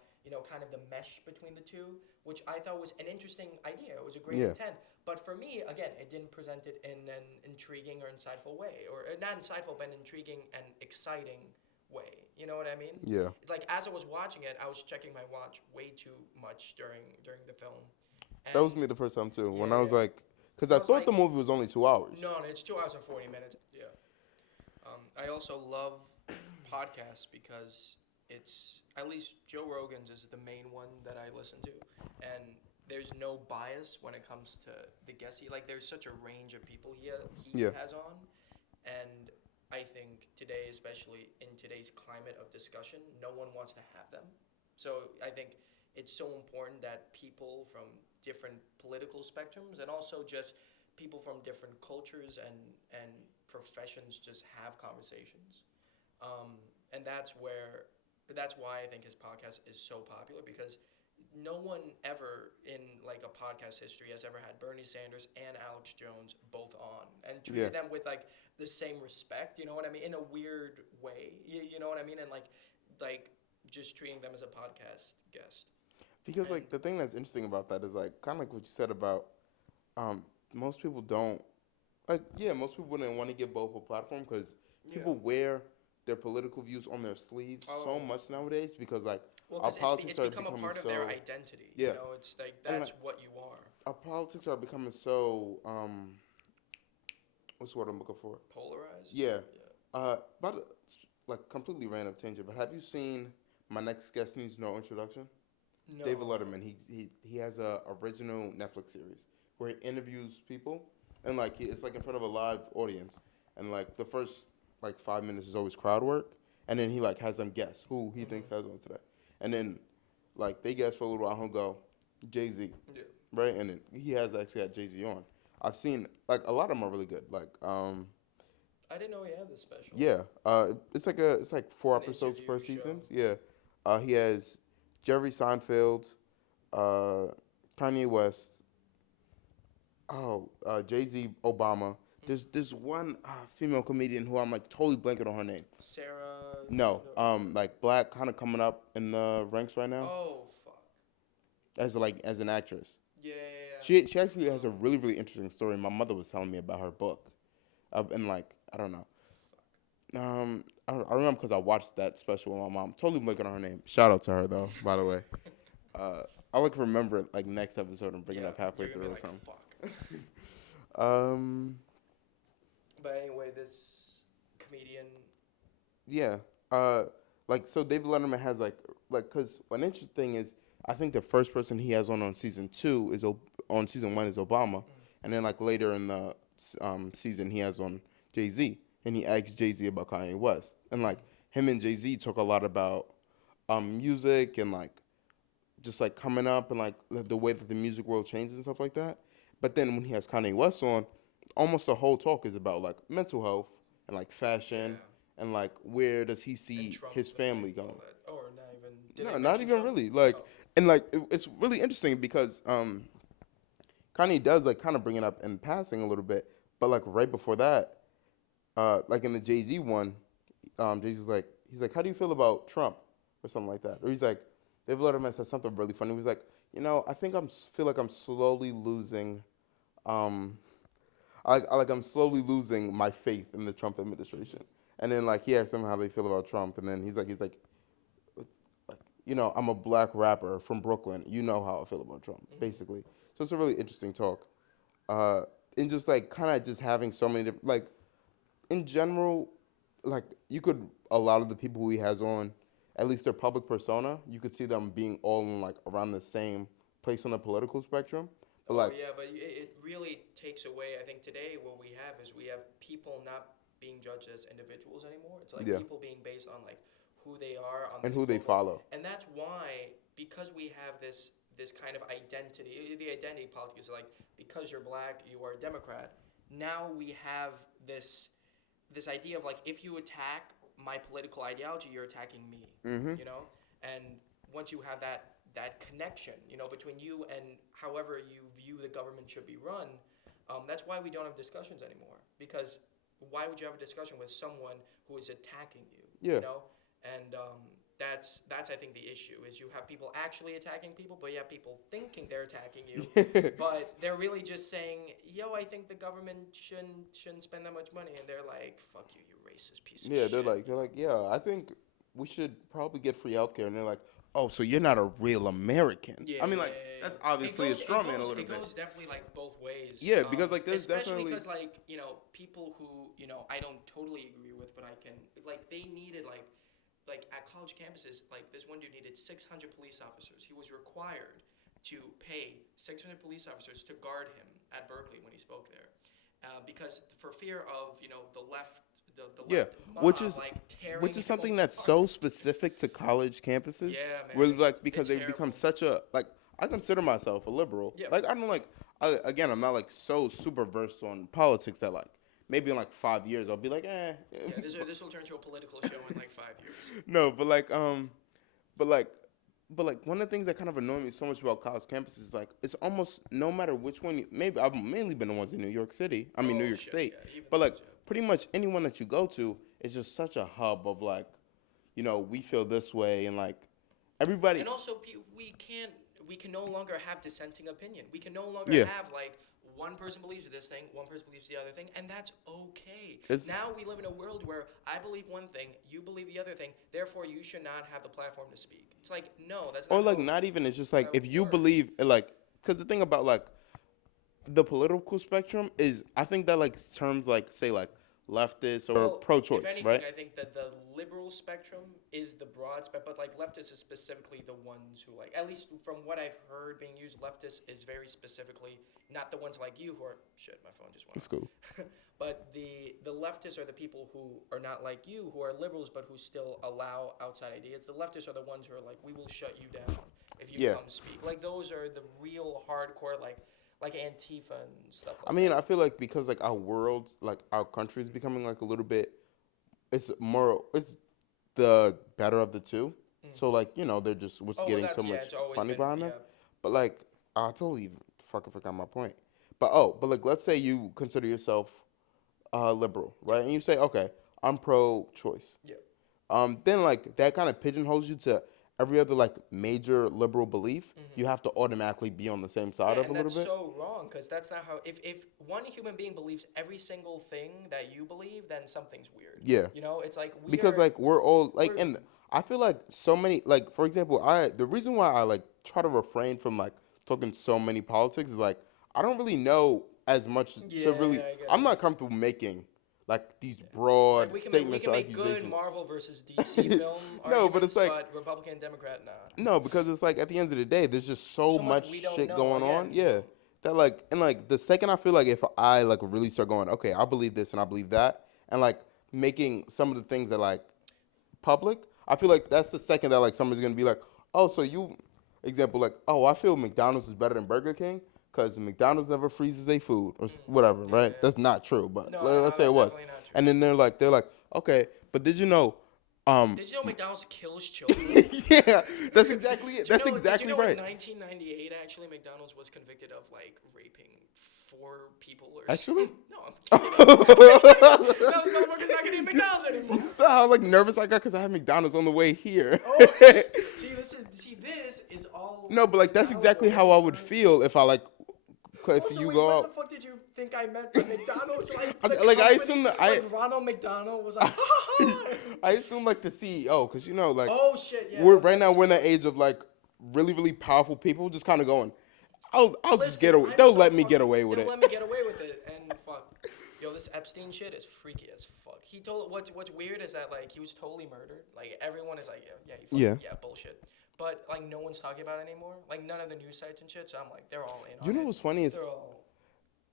kind of the mesh between the two, which I thought was an interesting idea. It was a great Yeah. intent. But for me, again, it didn't present it in an intriguing or insightful way, or not insightful, but an intriguing and exciting way. You know what I mean? Yeah. Like as I was watching it, I was checking my watch way too much during the film, That was and me the first time too. When yeah, I was yeah. like, because I I was thought the like, movie was only 2 hours. no, it's 2 hours and 40 minutes. Yeah. I also love podcasts because it's at least Joe Rogan's is the main one that I listen to, and there's no bias when it comes to the guests. Like there's such a range of people he Yeah. has on, and I think today, especially in today's climate of discussion, no one wants to have them. So I think it's so important that people from different political spectrums and also just people from different cultures and professions just have conversations. And that's why I think his podcast is so popular because no one ever in like a podcast history has ever had Bernie Sanders and Alex Jones both on and Yeah. treated them with like the same respect. You know what I mean? In a weird way. You know what I mean? And like just treating them as a podcast guest. Because And like the thing that's interesting about that is like kind of like what you said about um most people don't like yeah most people wouldn't want to give both a platform because yeah. people wear their political views on their sleeves so Oh, much nowadays because like well, our because politics it's are become a becoming part of their so identity. yeah It's like and that's like what you are. our politics are becoming so what's the word I'm looking for Polarized. yeah Yeah. but like completely random tangent but have you seen my next guest needs no introduction. No. David Letterman. He has a original Netflix series where he interviews people and like it's like in front of a live audience and like the first like 5 minutes is always crowd work and then he like has them guess who he thinks has on today and then like they guess for a little while he'll go Jay-Z Yeah. right and then he has actually had Jay-Z on. I've seen like a lot of them are really good like I didn't know he had this special. yeah it's like four An episodes per interview show. season yeah he has Jerry Seinfeld uh, Kanye West, Jay Z, Obama. There's this one female comedian who I'm like totally blanking on her name. Sarah. No, like black, kind of coming up in the ranks right now Oh fuck. as an actress. Yeah, yeah, yeah. She actually has a really really interesting story. My mother was telling me about her book, and like I don't know. I remember because I watched that special with my mom. Totally blanking on her name. Shout out to her though, by the way. I'll like remember it like next episode and bring it Yeah, up halfway you're gonna through be or like, something. fuck. Um, But anyway, this comedian. yeah. Like so, David Letterman has like because one interesting thing is I think the first person he has on season two is on season one is Obama, and then like later in the season he has on Jay-Z, and he asks Jay-Z about Kanye West, and like him and Jay-Z talk a lot about music and like just like coming up and like the way that the music world changes and stuff like that. But then when he has Kanye West on, almost the whole talk is about like mental health and like fashion Yeah. and like where does he see And Trump his family and all going? that. Or not even. Did No, they not mention even Trump? really. Like Oh. and like it's really interesting because Kanye does like kind of bring it up in passing a little bit, but like right before that, like in the Jay Z one, Jay Z's like he's like, how do you feel about Trump or something like that? Or he's like, David Letterman said something really funny. He was like, I think feel like I'm slowly losing, um, I'm slowly losing my faith in the Trump administration. And then like he asked them how they feel about Trump, and then he's like, I'm a black rapper from Brooklyn. You know how I feel about Trump, basically. So it's a really interesting talk. And just like kind of just having so many different, like in general, like you could a lot of the people who he has on, at least their public persona, you could see them being all in like around the same placed on the political spectrum. But Oh like, yeah, but it really takes away. I think today what we have is we have people not being judged as individuals anymore. It's like yeah, people being based on like who they are on and this who they global, follow. and that's why because we have this kind of identity, the identity politics is like because you're black, you are a Democrat. Now we have this idea of like if you attack my political ideology, you're attacking me. Mm-hmm. You know, and once you have that connection, you know, between you and however you view the government should be run, that's why we don't have discussions anymore. Because why would you have a discussion with someone who is attacking you? Yeah. You know, and that's I think the issue is you have people actually attacking people, but you have people thinking they're attacking you, but they're really just saying, "Yo, I think the government shouldn't spend that much money," and they're like, "Fuck you, you racist piece of Yeah, shit." they're like, yeah, I think we should probably get free healthcare, and they're like, oh, so you're not a real American. Yeah, I mean, like, yeah. that's obviously a straw man a little It bit. goes definitely like both ways. Yeah, because like there's especially definitely because like you know people who you know I don't totally agree with, but I can like they needed like at college campuses like this one dude needed 600 police officers. He was required to pay 600 police officers to guard him at Berkeley when he spoke there, because for fear of you know the left. The yeah, left mob, like, which is him something that's apart. so specific to college campuses. Yeah, man. Really, like because it's they've become terrible. such a like. I consider myself a liberal. Yeah. Like I don't like. Again, I'm not like so super versed on politics that like maybe in like 5 years I'll be like, eh. Yeah, this will turn to a political show in like 5 years. No, but like one of the things that kind of annoy me so much about college campuses is like it's almost no matter which one. Maybe I've mainly been the ones in New York City. I mean New York Shit, State. yeah, even But like those, yeah. pretty much anyone that you go to is just such a hub of like, you know, we feel this way and like everybody. And also, we can no longer have dissenting opinion. We can no longer Yeah. have like one person believes this thing, one person believes the other thing, and that's okay. It's- Now we live in a world where I believe one thing, you believe the other thing, therefore you should not have the platform to speak. It's like no, that's not. Or like how- not even. It's just like how if it you works. believe like because the thing about like the political spectrum is I think that like terms like say like leftist or Well, pro-choice, if anything, right? I think that the liberal spectrum is the broad spectrum, but like leftists is specifically the ones who like, at least from what I've heard being used, leftist is very specifically not the ones like you who are shit. My phone just went. It's off. cool. But the leftists are the people who are not like you, who are liberals, but who still allow outside ideas. The leftists are the ones who are like, we will shut you down if you Yeah. come speak. Like those are the real hardcore like Antifa and stuff like I mean, I feel like because like our world, like our country is becoming like a little bit, it's the better of the two. So like you know they're just what's getting so much it's always funny been, behind them. yeah. But like I totally fucking forgot my point. But like let's say you consider yourself liberal, right? And you say, okay, I'm pro-choice. Yeah. Then like that kind of pigeonholes you to every other like major liberal belief. You have to automatically be on the same side of And a little that's bit. so wrong because that's not how. If one human being believes every single thing that you believe, then something's weird. Yeah. You know, it's like Because like we're all like we're- and I feel like so many like for example the reason why I like try to refrain from like talking so many politics is like I don't really know as much to really Yeah, I get I'm it. not comfortable making like these It's broad like we can make, statements we or can make good accusations. Marvel versus DC film No, but it's arguments, like- but Republican and Democrat nah. No, because it's like at the end of the day there's just so So much much we don't shit know, going again, on. you Yeah. know. That like and like the second I feel like if I like really start going, okay, I believe this and I believe that and like making some of the things that like public, I feel like that's the second that like somebody's gonna be like, oh, so you, example like, oh, I feel McDonald's is better than Burger King because McDonald's never freezes their food or whatever, right? yeah. That's not true, but No, let's say it that's was. definitely not true. And then they're like, okay, but did you know? Did you know McDonald's kills children? Yeah, that's exactly it. That's Did exactly you know right. in 1998, actually, McDonald's was convicted of like raping 4 people or Actually? something? No, I'm kidding. Those motherfuckers not gonna eat McDonald's anymore. You saw how like nervous I got because I had McDonald's on the way here. Oh, see, this is all. No, but like that's exactly how I would feel if I like if Also, you wait, go what out. the fuck did you think I meant by McDonald's? Like, I company, assume that like Ronald McDonald was like, ha ha ha. I assume like the CEO, because you know, like Oh shit, yeah. we're no, right now that's- we're in that age of like really really powerful people just kind of going, I'll just Listen, get away. I'm They'll so let me get fucking- away with they'll it. let me get away with it, and fuck, yo, this Epstein shit is freaky as fuck. He told what's weird is that like he was totally murdered. Like everyone is like, yeah, he fucking, Yeah. yeah, bullshit. but like no one's talking about it anymore. Like none of the news sites and shit. So I'm like, they're all in You on know it. what's funny is, They're all.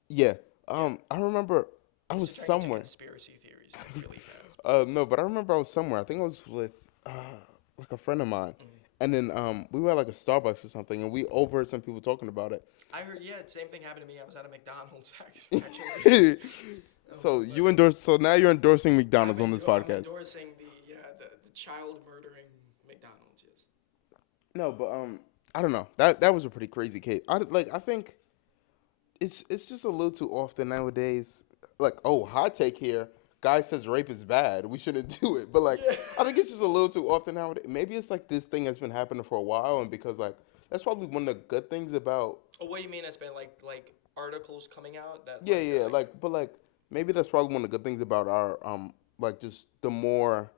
yeah. Yeah. I remember I This was is turning into somewhere. conspiracy theories like really fast. No, but I remember I was somewhere. I think I was with like a friend of mine, and then we were at like a Starbucks or something, and we overheard some people talking about it. I heard, yeah, same thing happened to me. I was at a McDonald's actually. So you endorse. So now you're endorsing McDonald's on this I'm podcast. endorsing the child murdering McDonald's. Yes. No, but I don't know. That was a pretty crazy case. I think it's just a little too often nowadays. Like, oh, hot take here. Guy says rape is bad. We shouldn't do it. But like, I think it's just a little too often nowadays. Maybe it's like this thing has been happening for a while, and because like that's probably one of the good things about. Oh, what do you mean? It's been like articles coming out that. Yeah. But like maybe that's probably one of the good things about our like just the more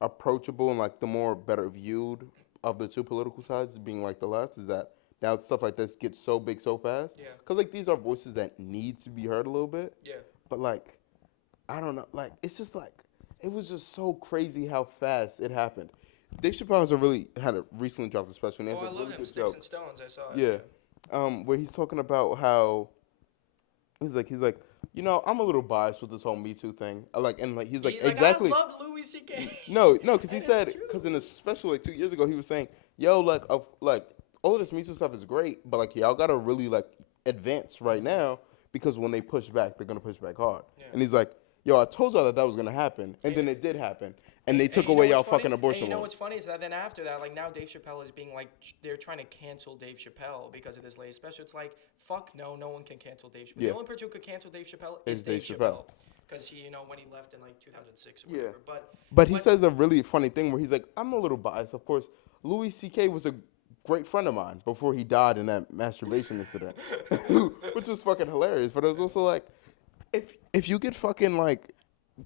approachable and like the more better viewed of the two political sides being like the left is that now stuff like this gets so big so fast. Yeah. Because like these are voices that need to be heard a little bit. Yeah. But like, I don't know. Like it's just like it was just so crazy how fast it happened. Dave Chappelle has recently dropped a special. Oh, I love him. Sticks and Stones. I saw it. Yeah. Where he's talking about how he's like, you know, I'm a little biased with this whole Me Too thing. He's like, exactly. I love Louis C.K. No, because he said, because in a special like 2 years ago, he was saying, yo, all of this Me Too stuff is great, but like y'all gotta really like advance right now because when they push back, they're gonna push back hard. Yeah. And he's like, yo, I told y'all that was gonna happen, and then it did happen. And they took away y'all fucking abortion laws. You know what's funny is that then after that, like now Dave Chappelle is being like, they're trying to cancel Dave Chappelle because of this latest special. It's like, fuck no one can cancel Dave Chappelle. Yeah. The only person who could cancel Dave Chappelle is Dave Chappelle. Because he, when he left in like 2006 or whatever. Yeah. But he says a really funny thing where he's like, I'm a little biased. Of course, Louis C.K. was a great friend of mine before he died in that masturbation incident, which was fucking hilarious. But it was also like, if you get fucking like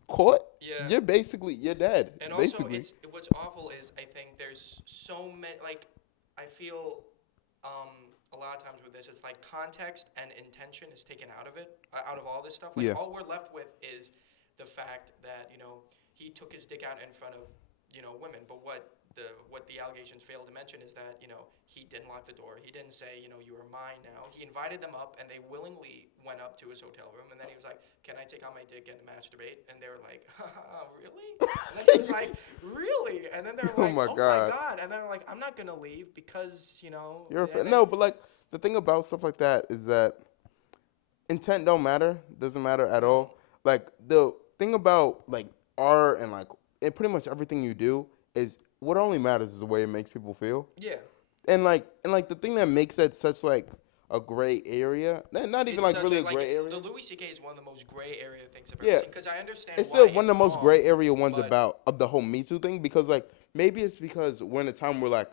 caught, you're dead. And basically. Also, what's awful is I think there's so many, like, I feel a lot of times with this, it's like context and intention is taken out of it, out of all this stuff. Like, all we're left with is the fact that, he took his dick out in front of, women. But what the allegations fail to mention is that, he didn't lock the door. He didn't say, you are mine now. He invited them up, and they willingly went up to his hotel room. And then he was like, can I take out my dick and masturbate? And they were like, really? And then he was like, really? And then they're like, oh my God. And then they're like, I'm not going to leave because, No, but like the thing about stuff like that is that intent don't matter. Doesn't matter at all. Like the thing about like art and like pretty much everything you do is what only matters is the way it makes people feel. Yeah. And the thing that makes that such like a gray area, not even like really a gray area. The Louis C.K. is one of the most gray area things I've ever seen because I understand. It's still one of the most gray area ones of the whole Me Too thing because like maybe it's because we're in a time where like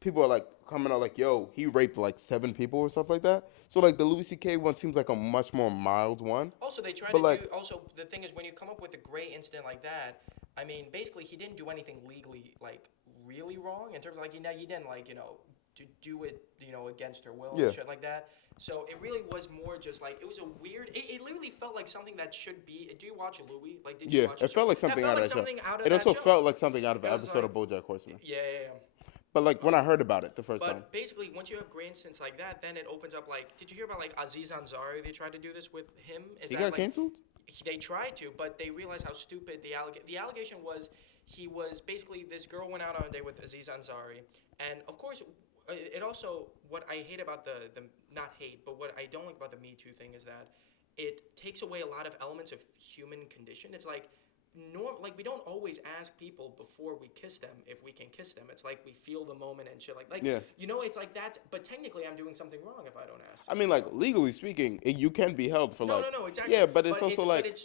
people are like coming out like, yo, he raped like 7 people or stuff like that. So like the Louis C.K. one seems like a much more mild one. Also, they try to do. Also, the thing is when you come up with a gray incident like that, I mean, basically he didn't do anything legally like really wrong in terms of like he didn't like to do it against her will and shit like that. So it really was more just like it was a weird. It literally felt like something that should be. Do you watch Louis? Like did you watch it? Felt like something out of that show. It also felt like something out of an episode of BoJack Horseman. Yeah. But like when I heard about it the first time. But basically, once you have gray incidents like that, then it opens up like. Did you hear about like Aziz Ansari? They tried to do this with him. He got canceled? They tried to, but they realized how stupid the allegation was. He was basically this girl went out on a date with Aziz Ansari, and of course, it also what I hate about the not hate, but what I don't like about the Me Too thing is that it takes away a lot of elements of human condition. It's like. We don't always ask people before we kiss them if we can kiss them. It's like we feel the moment and shit. It's like that. But technically, I'm doing something wrong if I don't ask. I mean, like legally speaking, you can be held for no, exactly. Yeah, but it's also like. But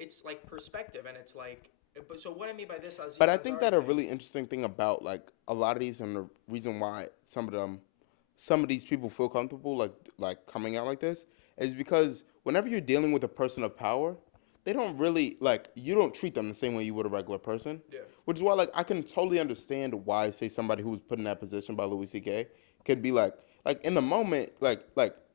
it's like perspective, and it's like. But so what I mean by this, but I think that a really interesting thing about like a lot of these and the reason why some of these people feel comfortable like coming out like this is because whenever you're dealing with a person of power. They don't really, you don't treat them the same way you would a regular person. Yeah. Which is why, I can totally understand why, say, somebody who was put in that position by Louis C.K. can be in the moment,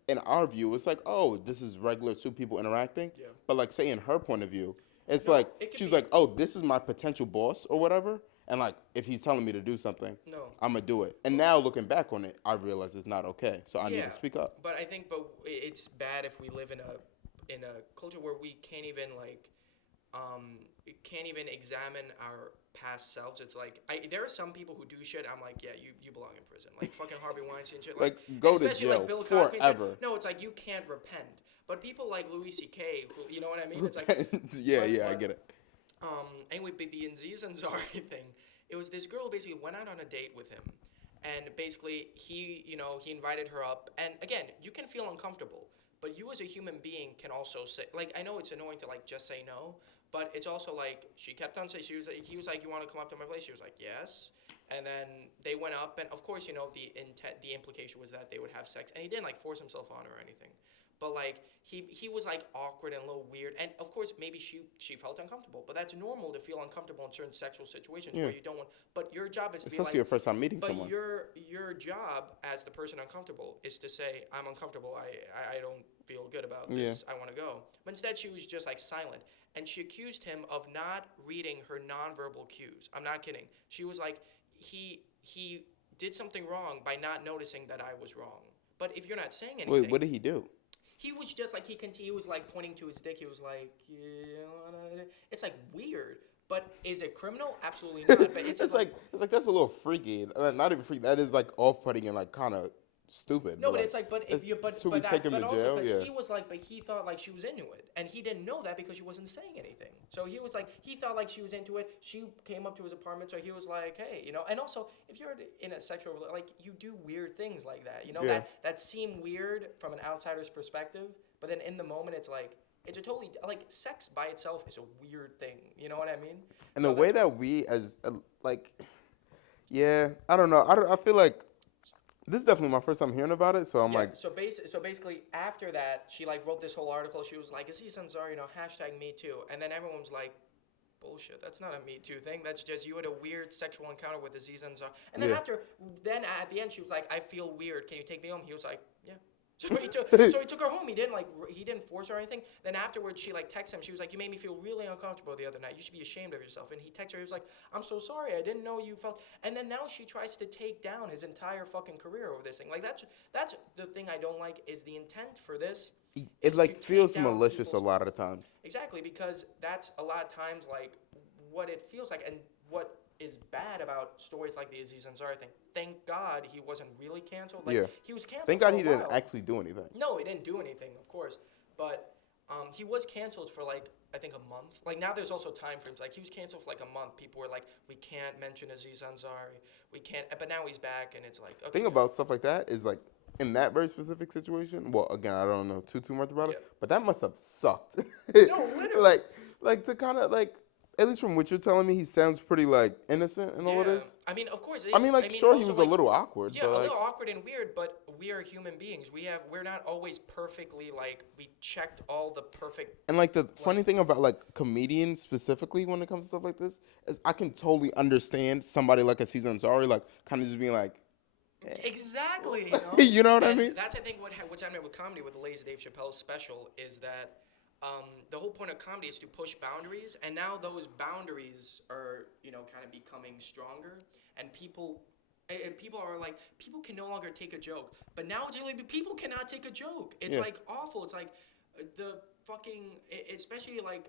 in our view, it's like, oh, this is regular 2 people interacting. Yeah. But, say, in her point of view, it's she's like, oh, this is my potential boss or whatever. And like, if he's telling me to do something, No. I'm gonna do it. And now looking back on it, I realize it's not okay. So I need Yeah, to speak up. but I think, but it's bad if we live in a culture where we can't even can't even examine our past selves. It's like there are some people who do shit. I'm like, yeah, you belong in prison, like fucking Harvey Weinstein shit, Like, go to especially jail like Bill Cosby and shit. forever. No, it's like you can't repent. But people like Louis C.K., who, you know what I mean? It's like, I get it. Anyway, but the Aziz Ansari thing, it was this girl basically went out on a date with him, and basically he invited her up, and again, you can feel uncomfortable, but you as a human being can also say, like, I know it's annoying to like just say no, but it's also like she kept on saying, he was like, you want to come up to my place? She was like, yes. And then they went up, and of course, the implication was that they would have sex, and he didn't like force himself on her or anything. But like he was like awkward and a little weird, and of course maybe she felt uncomfortable. But that's normal to feel uncomfortable in certain sexual situations where you don't want. But your job is to Especially be like. your first time meeting but someone. your job as the person uncomfortable is to say, I'm uncomfortable. I don't feel good about this. I want to go. But instead she was just like silent, and she accused him of not reading her nonverbal cues. I'm not kidding. She was like, he did something wrong by not noticing that I was wrong. But if you're not saying anything. Wait, what did he do? He was just like, he was like pointing to his dick. He was like, it's like weird. But is it criminal? Absolutely not. But it's like that's a little freaky. Not even freaky. That is like off-putting and like kind of stupid. No, but it's like, but if you, but should but we that, take him but to also jail? because Yeah. he was like, but he thought like she was into it, and he didn't know that because she wasn't saying anything. So he was like, he thought like she was into it. She came up to his apartment, so he was like, hey, and also if you're in a sexual, like, you do weird things like that, that seem weird from an outsider's perspective, but then in the moment it's like. It's a totally, like, sex by itself is a weird thing. You know what I mean? And so the way that we as, I don't know. I feel like this is definitely my first time hearing about it. So I'm like. So basically, after that, she, like, wrote this whole article. She was like, Aziz Ansari, hashtag Me Too. And then everyone was like, bullshit. That's not a Me Too thing. That's just you had a weird sexual encounter with Aziz Ansari. And then then at the end, she was like, I feel weird. Can you take me home? He was like, yeah. So he took her home. He didn't force her or anything. Then afterwards, she like texted him. She was like, "You made me feel really uncomfortable the other night. You should be ashamed of yourself." And he texted her. He was like, "I'm so sorry. I didn't know you felt." And then now she tries to take down his entire fucking career over this thing. Like that's the thing I don't like is the intent for this. It like feels malicious a lot of the times. Exactly, because that's a lot of times like what it feels like, and what is bad about stories like the Aziz Ansari thing. Thank God he wasn't really canceled. Like, he was canceled. Thank God for he a didn't while. actually do anything. No, he didn't do anything, of course. But he was canceled for like I think a month. Like now there's also time frames. Like he was canceled for like a month. People were like, we can't mention Aziz Ansari. We can't. But now he's back, and it's like. Okay, thing about stuff like that is like in that very specific situation. Well, again, I don't know too much about it, but that must have sucked. No, literally. like to kind of like. At least from what you're telling me, he sounds pretty, like, innocent in all of this. I mean, of course. Sure, he was a little awkward. Yeah, a little awkward and weird, but we are human beings. We're not always perfectly, like, we checked all the perfect... And, like, the funny thing about, like, comedians specifically when it comes to stuff like this is I can totally understand somebody like Aziz Ansari, like, kind of just being like... Exactly, You know what I mean? That's, I think, what's happening with comedy with the Lazy Dave Chappelle special is that... the whole point of comedy is to push boundaries, and now those boundaries are, kind of becoming stronger, and people are like, people can no longer take a joke. But now it's like, people cannot take a joke. It's like awful. It's like the fucking, especially like,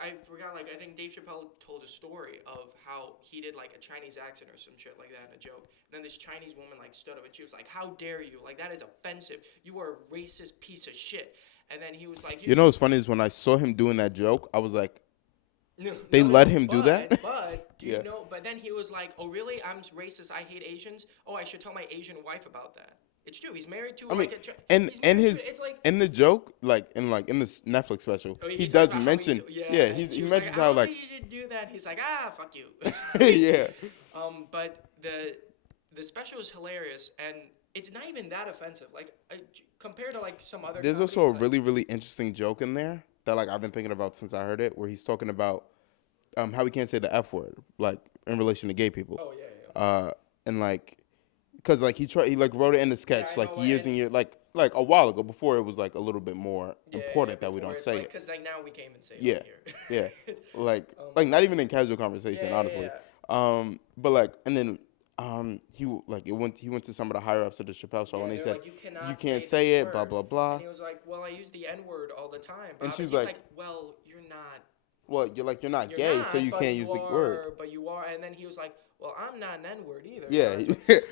I forgot, like, I think Dave Chappelle told a story of how he did like a Chinese accent or some shit like that in a joke. And then this Chinese woman like stood up and she was like, how dare you? Like, that is offensive. You are a racist piece of shit. And then he was like... You know what's funny is when I saw him doing that joke, I was like, they let him do that? But, do you know... But then he was like, oh, really? I'm racist. I hate Asians. Oh, I should tell my Asian wife about that. It's true. He's married to... in the joke, like in this Netflix special, he does mention... he mentions like, how, like... you should do that. He's like, fuck you. Yeah. But the special is hilarious, and... It's not even that offensive, like compared to like some other. There's also a really, really interesting joke in there that like I've been thinking about since I heard it, where he's talking about how we can't say the F word, like in relation to gay people. Oh yeah. And like, cause like he wrote it in the sketch like years and years, like a while ago before it was like a little bit more important that we don't say it. Cause like now we came and say it here. Like not even in casual conversation, honestly. But like, and then he went to some of the higher ups of the Chappelle show, Yeah, and they they're said like, you you cannot can't say this say it, blah word. blah And blah. he was like, well, I use the N word all the time. And Bob. she's He's like, like, well, you're not. well, you're not You're gay, so not, you but can't use you the word. are. But you are. And then he was like, well, I'm not an N word either. Yeah,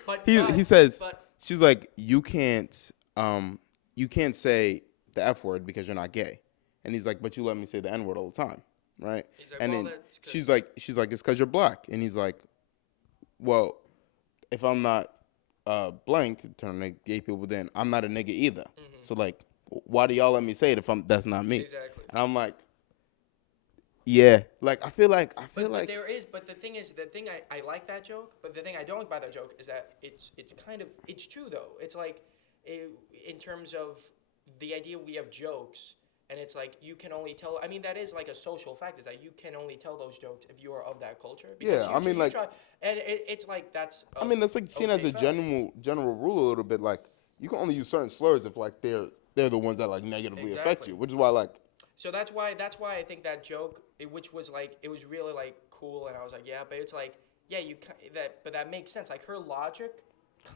But he says but she's like you can't say the F word because you're not gay, and he's like, but you let me say the N word all the time, right? he's like, And well, then that's 'cause- she's like it's because you're black, and he's like, well, if I'm not blank in terms of gay people, then I'm not a nigga either. So like, why do y'all let me say it if that's not me? Exactly. And I'm like, yeah, like I feel like But there is, but the thing is, I like that joke, but the thing I don't like about that joke is that it's kind of, it's true though. It's like, in terms of the idea we have jokes, and it's like you can only tell. I mean, that is like a social fact, is that you can only tell those jokes if you are of that culture. Because Yeah, I mean, like, and it's like that's. I mean, that's like seen as a fact. general rule a little bit. Like you can only use certain slurs if like they're the ones that like negatively affect Exactly. you, which is why like. So that's why I think that joke, which was like, it was really like cool, and I was like, yeah, but it's like, yeah, but that makes sense. Like her logic.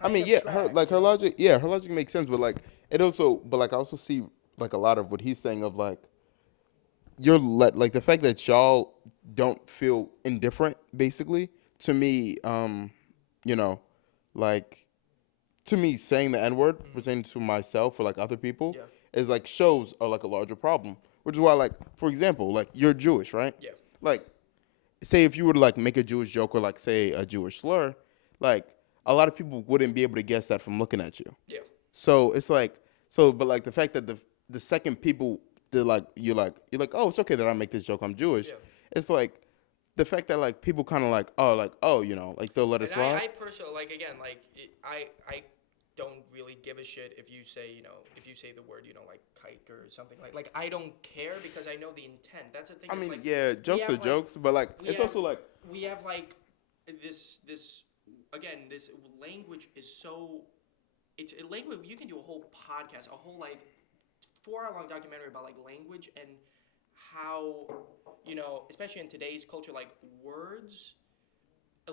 I mean, yeah, her logic, yeah, her logic makes sense, but like I also see like a lot of what he's saying of like like the fact that y'all don't feel indifferent, basically, to me, you know, like to me saying the N word pertaining to myself or like other people is like shows like a larger problem. Which is why, like, for example, like you're Jewish, right? Yeah. Like, say if you were to like make a Jewish joke or like say a Jewish slur, like a lot of people wouldn't be able to guess that from looking at you. Yeah. So it's like but like the fact that the second people you're like, oh, it's okay that I make this joke, I'm Jewish. Yeah. It's like the fact that like people kind of like you know, like they'll let it slide. I personally, like, again, like I don't really give a shit if you say, you know, if you say the word, you know, like kike or something like I don't care because I know the intent. That's the thing. I mean, like, yeah, jokes are jokes, but like it's also like we have like this again, this language is so, it's a language. You can do a whole podcast, a whole like 4-hour long documentary about like language and how, you know, especially in today's culture, like words.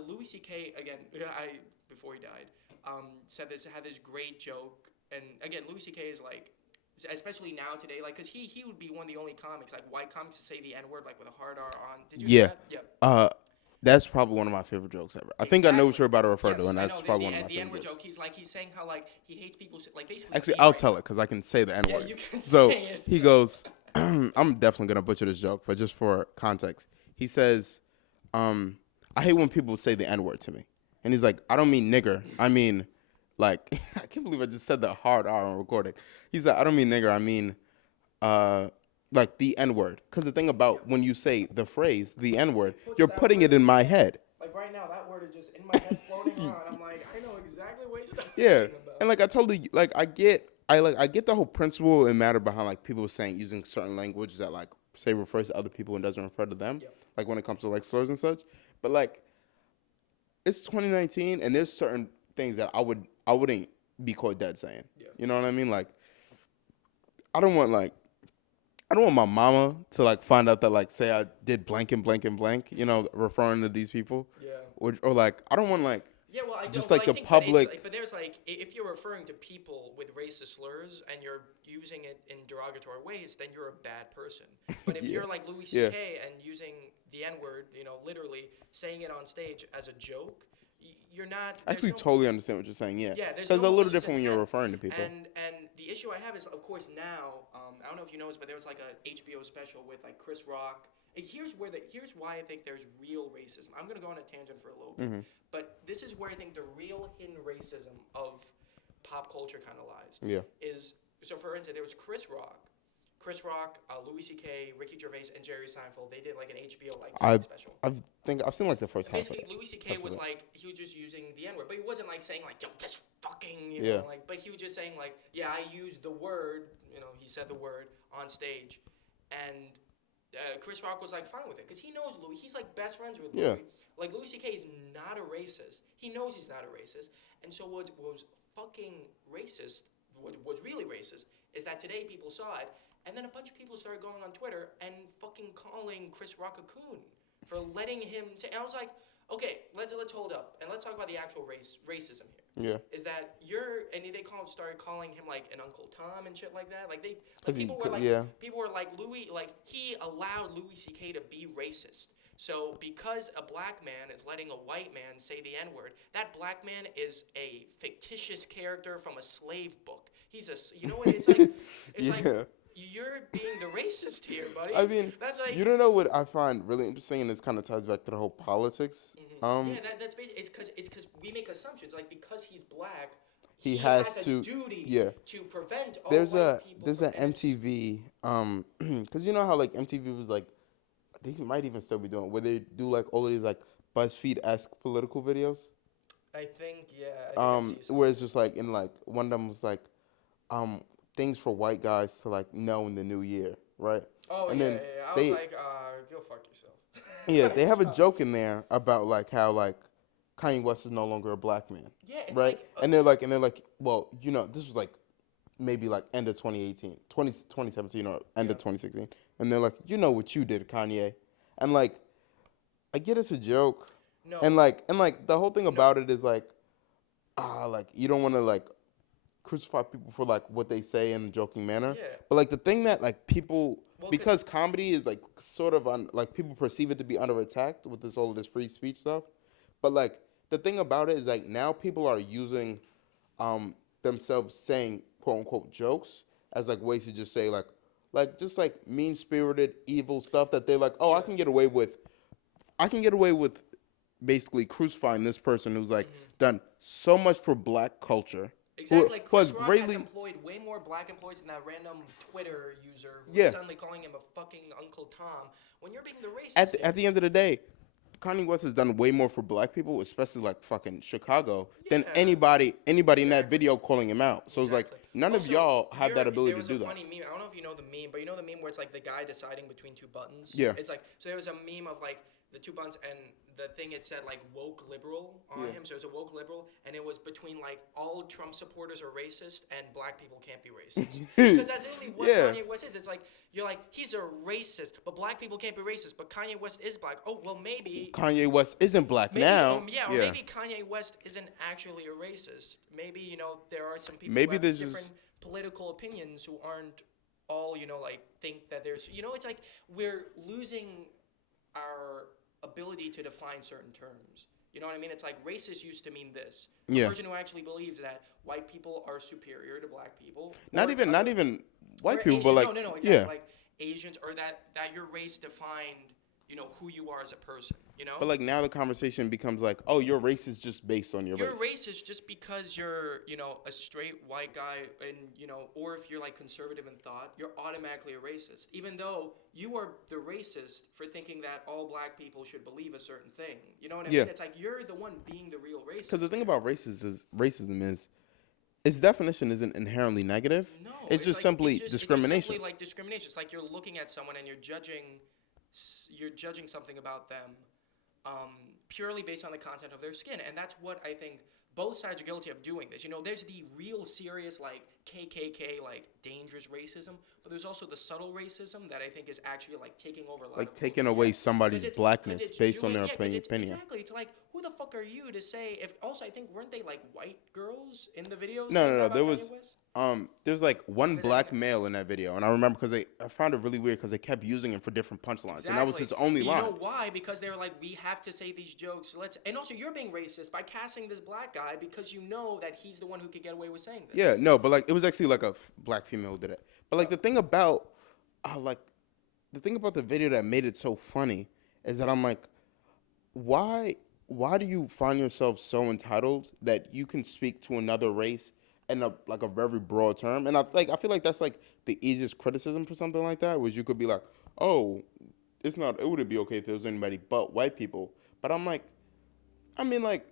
Louis C.K. again, before he died, had this great joke, and again, Louis C.K. is like, especially now today, like, cause he would be one of the only comics, like white comics, to say the N word like with a hard R on. Did you hear that? Yeah. That's probably one of my favorite jokes ever. I think I know what you're about to refer to, and I that's know, probably one of my the favorite N-word jokes. joke. He's saying how like he hates people like basically. Actually, I'll tell it because I can say the N word. Yeah, you can so say it. He goes, I'm definitely gonna butcher this joke, but just for context, he says, I hate when people say the N word to me, and he's like, I don't mean nigger, I mean, like, I can't believe I just said the hard R on recording. He said, I don't mean nigger, I mean, like the N word, because the thing about when you say the phrase the N word, you're putting it in my head. Like right now, that word is just in my head floating around. I'm like, I know exactly what he's talking about. And like I totally like I get the whole principle and matter behind like people saying using certain language that like say refers to other people and doesn't refer to them. Yep. Like when it comes to like slurs and such. But like it's 2019 and there's certain things that I wouldn't be caught dead saying. Yeah. You know what I mean? Like I don't want my mama to like find out that like say I did blank and blank and blank, you know, referring to these people. Yeah. Or like I don't want like yeah, well, I just don't, like well, the I think public. but there's like, if you're referring to people with racist slurs and you're using it in derogatory ways, then you're a bad person. But if you're like Louis C.K. and using the N word, you know, literally saying it on stage as a joke, you're not. I actually totally understand what you're saying. Yeah. Yeah, there's because it's a little malicious different when you're intent. referring to people. And the issue I have is, of course, now I don't know if you know this, but there's like a HBO special with like Chris Rock. Here's why I think there's real racism. I'm gonna go on a tangent for a little bit, but this is where I think the real hidden racism of pop culture kind of lies. Yeah. So for instance, there was Chris Rock, Louis C.K., Ricky Gervais, and Jerry Seinfeld. They did like an HBO like special. I've seen like the first half. Basically, Louis C.K. was like, he was just using the N word, but he wasn't like saying like, yo, this fucking, you know, like, but he was just saying like, yeah, I used the word, you know, he said the word on stage, and Chris Rock was like fine with it because he knows Louis. He's like best friends with Louis. Like Louis C.K. is not a racist. He knows he's not a racist, and so what was fucking racist, what was really racist, is that today people saw it. And then a bunch of people started going on Twitter and fucking calling Chris Rock a coon for letting him say. And I was like, Okay, let's hold up and let's talk about the actual racism here. Yeah. Is that they started calling him like an Uncle Tom and shit like that. Like people were like Louis, like he allowed Louis C.K. to be racist. So because a black man is letting a white man say the N-word, that black man is a fictitious character from a slave book. He's it's like you're being the racist here, buddy. I mean, that's like you don't know what I find really interesting, and this kind of ties back to the whole politics. that's basically it's because we make assumptions like because he's black, he has a to duty to prevent all there's white people. There's an MTV because you know how like MTV was like they might even still be doing where they do like all of these like BuzzFeed-esque political videos. I think I see where it's just like in like one of them was like things for white guys to like know in the new year, right? Oh, and then I was like, go fuck yourself. Yeah, they have a joke in there about like how like Kanye West is no longer a black man. Yeah, it's right? like, and they're like, well, you know, this was like maybe like end of 2017 or end of 2016. And they're like, you know what you did, Kanye. And like, I get it's a joke. No. And like the whole thing about it is like, like you don't want to like crucify people for like what they say in a joking manner. Yeah. But like the thing that like people, because comedy is like sort of on like people perceive it to be under attack with all of this free speech stuff. But like the thing about it is like now people are using themselves saying quote unquote jokes as like ways to just say like just like mean spirited evil stuff that they're like, oh, I can get away with basically crucifying this person who's like done so much for black culture. Exactly. Like Chris Rock has employed way more black employees than that random Twitter user who's suddenly calling him a fucking Uncle Tom when you're being the racist. At the end of the day, Kanye West has done way more for black people, especially like fucking Chicago, than anybody in that video calling him out. So it's like none of y'all have that ability to do that. There was a funny meme. I don't know if you know the meme, but you know the meme where it's like the guy deciding between two buttons? Yeah. It's like, so there was a meme of like the two buttons and the thing it said like woke liberal on him. So it was a woke liberal and it was between like all Trump supporters are racist and black people can't be racist. Because that's literally what Kanye West is. It's like, you're like, he's a racist, but black people can't be racist, but Kanye West is black. Oh, well maybe Kanye West isn't black now. Maybe Kanye West isn't actually a racist. Maybe, you know, there are some people maybe who have different political opinions who aren't all, you know, like think that there's, you know, it's like we're losing our ability to define certain terms. You know what I mean? It's like racist used to mean this. A person who actually believes that white people are superior to black people. Not even white people, Asian, but like exactly, like Asians, or that your race defined, you know, who you are as a person, you know? But like now the conversation becomes like, oh, your race is just based on your race. Your race is just because you're, you know, a straight white guy and, you know, or if you're like conservative in thought, you're automatically a racist. Even though you are the racist for thinking that all black people should believe a certain thing. You know what I mean? It's like you're the one being the real racist. Because the thing about racism is its definition isn't inherently negative. No. It's just simply discrimination. It's simply like discrimination. It's like you're looking at someone and you're judging something about them purely based on the content of their skin. And that's what I think both sides are guilty of doing this. You know, there's the real serious, like, KKK, like, dangerous racism, but there's also the subtle racism that I think is actually, like, taking over a lot of like taking away somebody's blackness based on their opinion. Exactly. It's like, who the fuck are you to say if... Also, I think, weren't they, like, white girls in the videos? No. There was... there's like one black male in that video, and I remember because I found it really weird because they kept using him for different punchlines, and that was his only line. You know why? Because they were like, we have to say these jokes. And also, you're being racist by casting this black guy because you know that he's the one who could get away with saying this. Yeah, no, but like it was actually like a black female who did it. But like the thing about the video that made it so funny is that I'm like, why do you find yourself so entitled that you can speak to another race in a very broad term? And I feel like that's like the easiest criticism for something like that, was you could be like, oh, it wouldn't be okay if there was anybody but white people. But I'm like, I mean, like,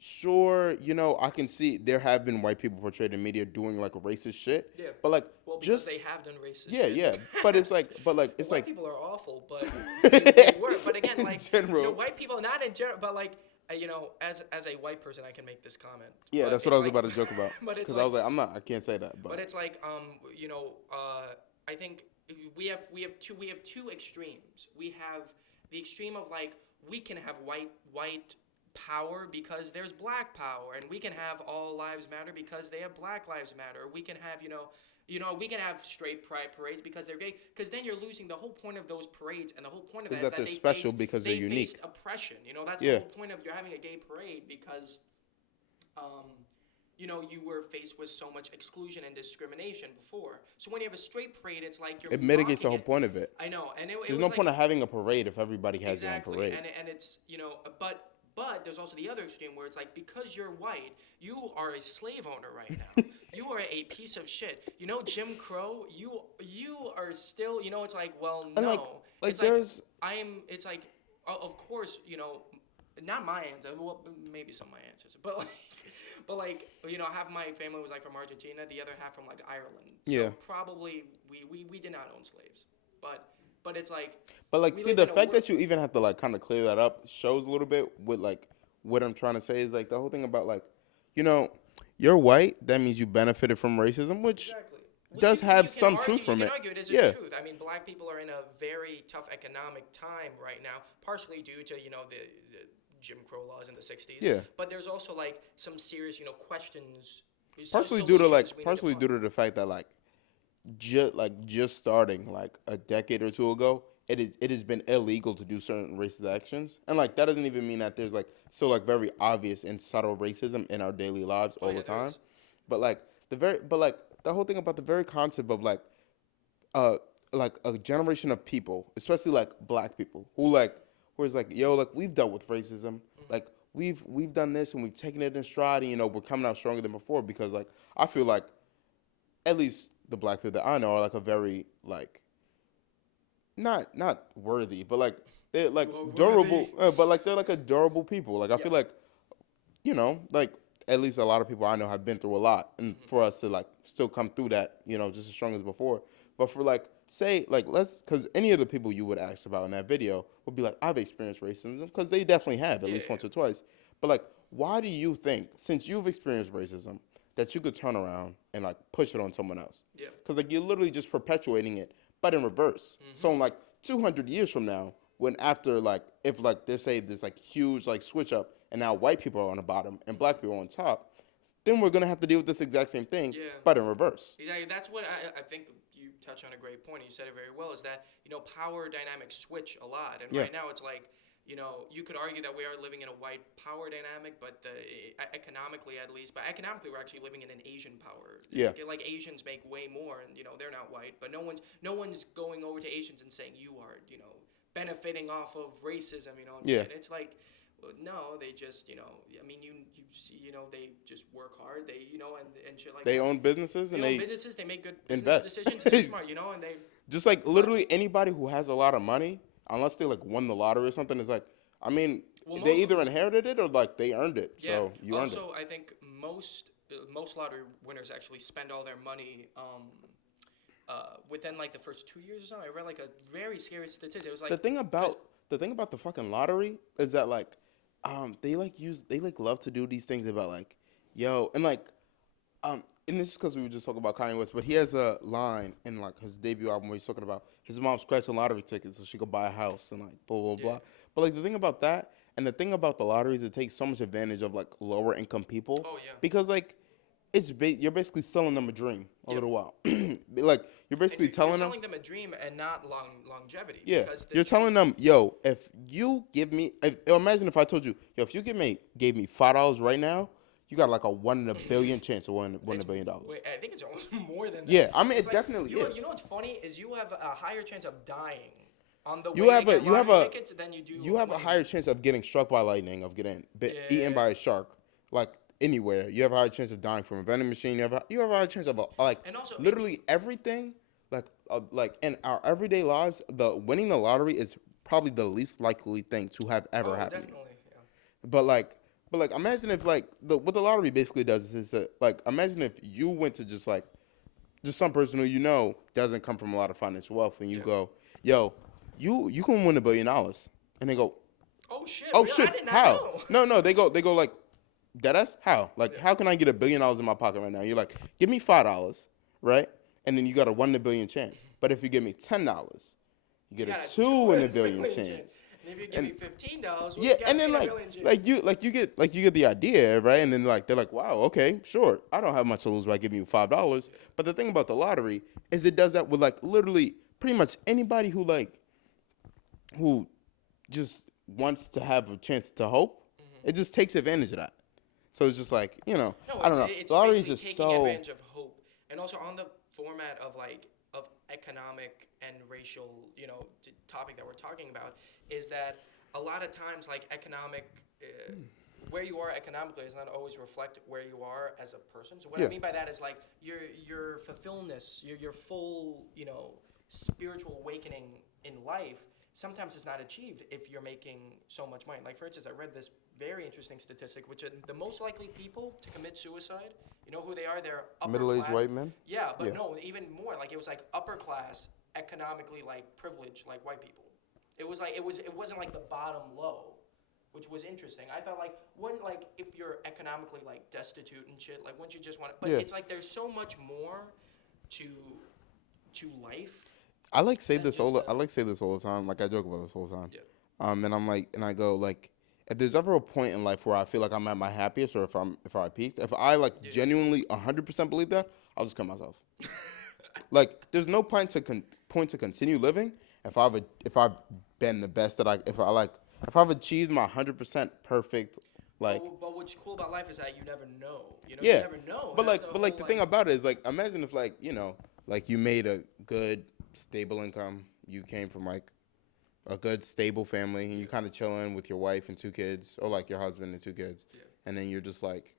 sure, you know, I can see there have been white people portrayed in media doing like racist shit. Yeah. But like, because they have done racist shit. Yeah. But it's like, it's white like people are awful, but they were. But again, like, white people, not in general, but like, you know, as a white person, I can make this comment. Yeah, that's what I was about to joke about. Because I was like, I can't say that. But it's like, you know, I think we have two extremes. We have the extreme of like, we can have white white power because there's black power, and we can have all lives matter because they have black lives matter. We can have, we can have straight pride parades because they're gay. Because then you're losing the whole point of those parades, and the whole point of that is that they're they special because they're unique. faced oppression. That's Yeah. the whole point of you're having a gay parade because, you were faced with so much exclusion and discrimination before. So when you have a straight parade, it's like you're It mitigates the mocking whole point of it. I know, and it There's was no like, point of having a parade if everybody has exactly, their own parade. and it's but there's also the other extreme where it's like because you're white, you are a slave owner right now. You are a piece of shit. Jim Crow. You are still. It's like well no. And like it's there's like I am. It's like of course not my answer. Well, maybe some of my answers, but half my family was like from Argentina, the other half from like Ireland. So yeah. Probably we did not own slaves, but it's like. But like, see, the fact that you even have to like kind of clear that up shows a little bit with like what I'm trying to say is like the whole thing about like, you're white, that means you benefited from racism, which does have some truth from it. You can argue it is a truth. I mean, black people are in a very tough economic time right now, partially due to the Jim Crow laws in the 60s. Yeah. But there's also like some serious questions. Partially due to the fact that like just starting like a decade or two ago, it has been illegal to do certain racist actions, and like that doesn't even mean that there's like still like very obvious and subtle racism in our daily lives all the time, but like the whole thing about the very concept of like a generation of people, especially like black people who is like yo, like we've dealt with racism, like we've done this and we've taken it in stride, and we're coming out stronger than before because like I feel like at least the black people that I know are like a very like not worthy, but like they're like durable, but like they're like a durable people. Like I feel like like at least a lot of people I know have been through a lot, and for us to like still come through that, just as strong as before. But for like say like because any of the people you would ask about in that video would be like I've experienced racism because they definitely have at least once or twice. But like why do you think since you've experienced racism that you could turn around and like push it on someone else? Yeah. Because like you're literally just perpetuating it, but in reverse. So in like 200 years from now, when after like if like they say there's like huge like switch up and now white people are on the bottom and black people are on top, then we're gonna have to deal with this exact same thing, but in reverse. Exactly. That's what I think you touched on a great point. You said it very well. Is that power dynamics switch a lot, and right now it's like. You could argue that we are living in a white power dynamic, but economically at least, but economically we're actually living in an Asian power. Yeah. Like Asians make way more, and they're not white, but no one's going over to Asians and saying you are benefiting off of racism. What I'm saying? It's like no, they just I mean you see they just work hard. They and shit like they that. own businesses and they make good business decisions. They're smart, and they just like literally anybody who has a lot of money. Unless they like won the lottery or something, it's like, I mean, they either inherited it or like they earned it. Yeah. So you earned it. Also, I think most lottery winners actually spend all their money within like the first 2 years or something. I read like a very scary statistic. It was like the thing about the fucking lottery is that like, they love to do these things about like, yo, and like, and this is because we were just talking about Kanye West, but he has a line in like his debut album where he's talking about his mom scratching lottery tickets so she could buy a house and like blah blah blah. But like the thing about that and the thing about the lottery is it takes so much advantage of like lower income people. Oh yeah. Because like you're basically selling them a dream a little while. Like you're basically telling them a dream and not longevity. Yeah. Because you're telling them, yo, if you give me, imagine if I told you, yo, if you gave me $5 right now. You got like a 1 in a billion chance of winning $1 billion. Wait, I think it's almost more than that. Yeah, I mean, it like, definitely is. You know what's funny is you have a higher chance of dying on the way tickets than you do. You have a higher chance of getting struck by lightning, of getting eaten by a shark, like anywhere. You have a higher chance of dying from a vending machine. You have a higher chance of and also, literally everything. Like in our everyday lives, winning the lottery is probably the least likely thing to have ever happened. Definitely, yeah. But imagine if like what the lottery basically does is like imagine if you went to just some person who doesn't come from a lot of financial wealth and you go, yo, you can win $1 billion, and they go, oh shit, I did not how? know. No, they go like, deadass, how? Like how can I get $1 billion in my pocket right now? You're like, give me $5, right? And then you got a 1 in a billion chance. But if you give me $10, you get a 2 in a billion chance. And if you give And me $15, well, yeah, you got and me then in a million G's. you get the idea, right? And then like they're like, wow, okay, sure. I don't have much to lose by giving you $5. But the thing about the lottery is it does that with like literally pretty much anybody who just wants to have a chance to hope. It just takes advantage of that. So it's just like, No, I don't know. it's The lottery is basically just taking so advantage of hope, and also on the format of economic and racial, topic that we're talking about, is that a lot of times like economic, where you are economically does not always reflect where you are as a person. So what I Yeah. mean by that is like your fulfillment, your full, spiritual awakening in life. Sometimes it's not achieved if you're making so much money. Like, for instance, I read this very interesting statistic, which are the most likely people to commit suicide, you know who they are? They're upper middle-aged class. white men. Yeah, but Yeah. no, even more. Like, it was like upper class, economically like privileged, like white people. It was like it wasn't like the bottom low, which was interesting. I thought like if you're economically like destitute and shit, like wouldn't you just want to? But Yeah. it's like there's so much more to life. I like say Than this just all. the- I like say this all the time. Like I joke about this all the time. Yeah. And I'm like, and I go like, if there's ever a point in life where I feel like I'm at my happiest, or if I peaked, if I like Yeah. genuinely 100% believe that, I'll just kill myself. Like, there's no point to continue living if I've been the best that if I've achieved my 100% perfect, like. But what's cool about life is that you never know. You Yeah. never know. But That's like the thing about it is like, imagine if like like you made a good stable income, you came from like a good stable family, and you kind of chilling with your wife and 2 kids, or like your husband and 2 kids, Yeah. and then you're just like,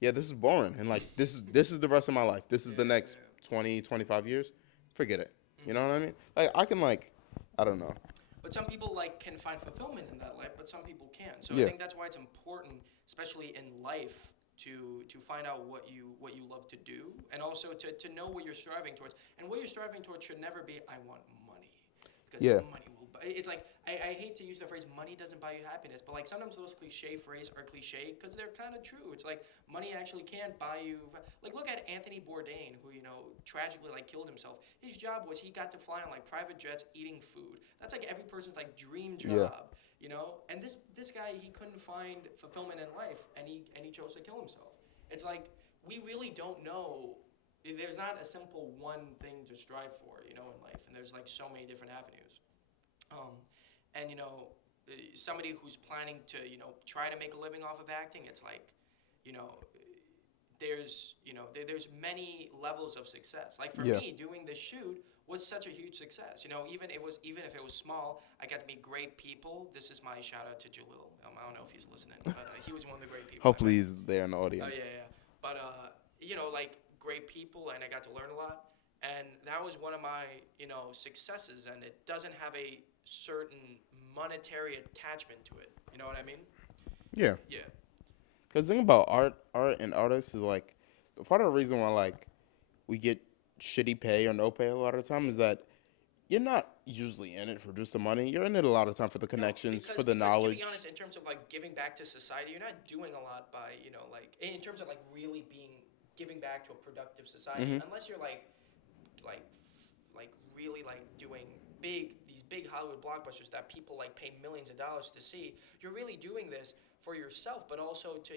yeah, this is boring, and like this is the rest of my life. This is the next 20, 25 years. Forget it. You know what I mean? Like I can like, I don't know. But some people like can find fulfillment in that life, but some people can't. So Yeah. I think that's why it's important, especially in life, to find out what you love to do, and also to know what you're striving towards. And what you're striving towards should never be I want money, because Yeah. money will. It's like I hate to use the phrase money doesn't buy you happiness, but like sometimes those cliche phrases are cliche because they're kind of true. It's like money actually can't buy you. Like look at Anthony Bourdain, who tragically like killed himself. His job was he got to fly on like private jets, eating food. That's like every person's like dream job. Yeah. And this guy, he couldn't find fulfillment in life, and he chose to kill himself. It's like we really don't know. There's not a simple one thing to strive for, in life, and there's like so many different avenues. And somebody who's planning to try to make a living off of acting, it's like, there's many levels of success. Like for Yeah. me, doing this shoot was such a huge success. Even if it was small, I got to meet great people. This is my shout out to Jalil. I don't know if he's listening, but he was one of the great people. Hopefully he's there in the Oh audience. yeah. But like great people, and I got to learn a lot. And that was one of my successes. And it doesn't have a certain monetary attachment to it. You know what I mean? Yeah. Yeah. Because the thing about art and artists is like, part of the reason why like we get shitty pay or no pay a lot of the time is that you're not usually in it for just the money. You're in it a lot of time for the connections, for the knowledge. To be honest, in terms of like giving back to society, you're not doing a lot by like in terms of like really giving back to a productive society, unless you're like really like doing these big Hollywood blockbusters that people like pay millions of dollars to see. You're really doing this for yourself, but also to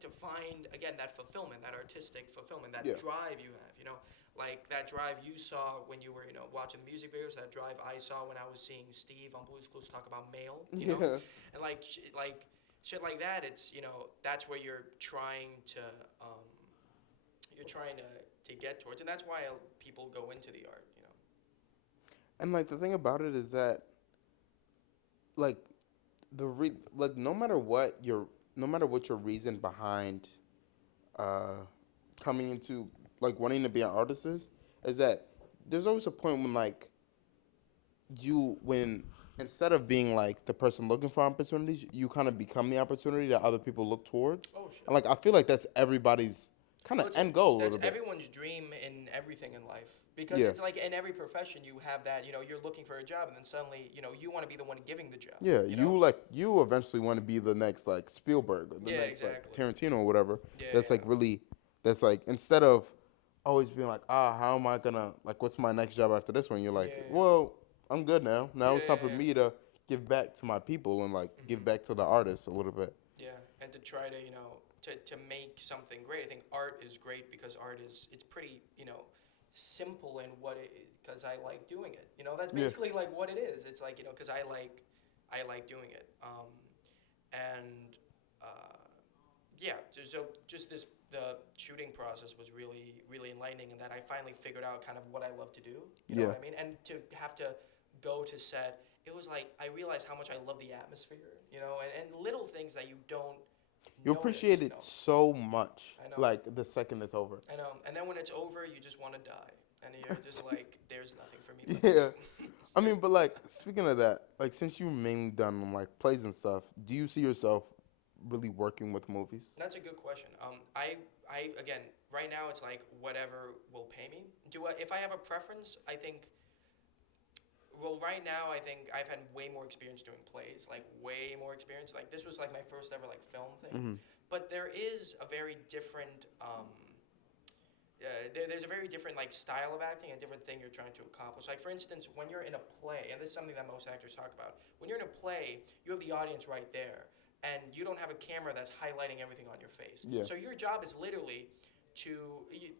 to find again that fulfillment, that artistic fulfillment, that drive you have. Like that drive you saw when you were watching the music videos, that drive I saw when I was seeing Steve on Blue's Clues talk about mail, and like shit like that. It's that's where you're trying to get towards, and that's why people go into the art. And like the thing about it is that, like, no matter what your reason behind, coming into like wanting to be an artist is that there's always a point when like when instead of being like the person looking for opportunities, you kind of become the opportunity that other people look towards. Oh shit. And like I feel like that's everybody's kind of end goal a little bit. That's everyone's dream in everything in life, because Yeah. it's like in every profession you have that you're looking for a job, and then suddenly you want to be the one giving the job. Yeah, you eventually want to be the next like Spielberg or the next like Tarantino or whatever. That's like instead of always being like, how am I gonna like what's my next job after this one? You're like, well, I'm good now. Now it's time for me to give back to my people and like give back to the artists a little bit. Yeah, and to try to, to make something great. I think art is great because art is, it's pretty, simple in what it is, because I like doing it. That's Yeah. basically like what it is. It's like, because I like doing it. And yeah, so just the shooting process was really, really enlightening, in that I finally figured out kind of what I love to do. You know Yeah. what I mean? And to have to go to set, it was like I realized how much I love the atmosphere, and little things that you don't You notice, appreciate it so much. I know. Like the second it's over. I know. And then when it's over, you just want to die. And you're just like, there's nothing for me left to Yeah. do. I mean, but like speaking of that, like since you've mainly done like plays and stuff, do you see yourself really working with movies? That's a good question. I again, right now it's like whatever will pay me. If I have a preference, I think. Well, right now I think I've had way more experience doing plays, like way more experience. Like this was like my first ever like film thing. Mm-hmm. But there is a very different. There's a very different like style of acting, a different thing you're trying to accomplish. Like for instance, when you're in a play, and this is something that most actors talk about. When you're in a play, you have the audience right there, and you don't have a camera that's highlighting everything on your face. Yeah. So your job is literally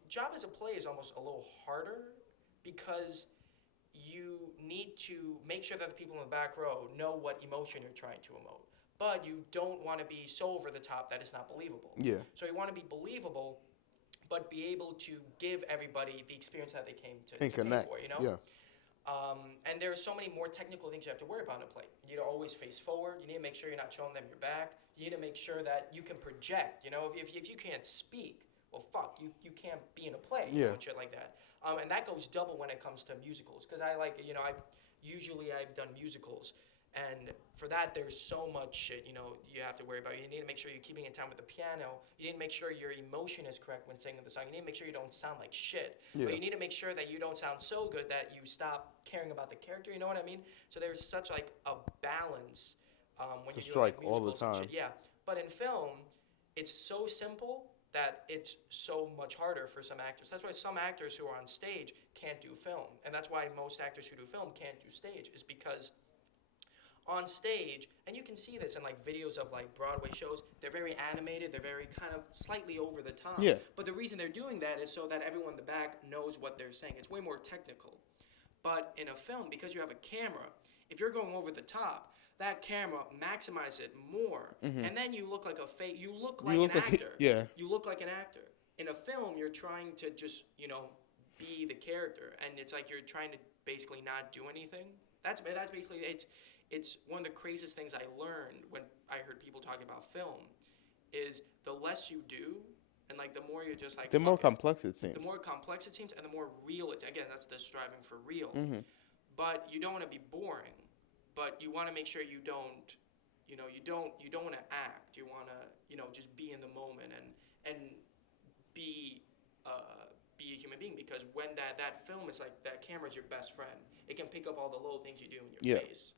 job as a play is almost a little harder, because you need to make sure that the people in the back row know what emotion you're trying to emote. But you don't want to be so over the top that it's not believable. Yeah. So you want to be believable, but be able to give everybody the experience that they came to And pay connect. for, Yeah. And there are so many more technical things you have to worry about in a play. You need to always face forward. You need to make sure you're not showing them your back. You need to make sure that you can project. If you can't speak, well, fuck, you can't be in a play, Yeah. and shit like that. And that goes double when it comes to musicals, because I've done musicals, and for that there's so much shit, you have to worry about. You need to make sure you're keeping in time with the piano. You need to make sure your emotion is correct when singing the song. You need to make sure you don't sound like shit. Yeah. But you need to make sure that you don't sound so good that you stop caring about the character. You know what I mean? So there's such like a balance when To you're doing like, strike all the musicals and time. shit. Yeah, but in film, it's so simple that it's so much harder for some actors. That's why some actors who are on stage can't do film. And that's why most actors who do film can't do stage, is because on stage, and you can see this in like videos of like Broadway shows, they're very animated, they're very kind of slightly over the top. Yeah. But the reason they're doing that is so that everyone in the back knows what they're saying. It's way more technical. But in a film, because you have a camera, if you're going over the top, that camera maximizes it more, and then you look like a fake. You look like an actor. Yeah. You look like an actor. In a film, you're trying to just be the character, and it's like you're trying to basically not do anything. That's basically it's one of the craziest things I learned when I heard people talking about film, is the less you do, and like the more you're just like The more fuck it. complex it seems. The more complex it seems, and the more real it's. Again, that's the striving for real. Mm-hmm. But you don't want to be boring. But you want to make sure you don't want to act. You want to, just be in the moment and be a human being. Because when that film is like, that camera's your best friend. It can pick up all the little things you do in your face.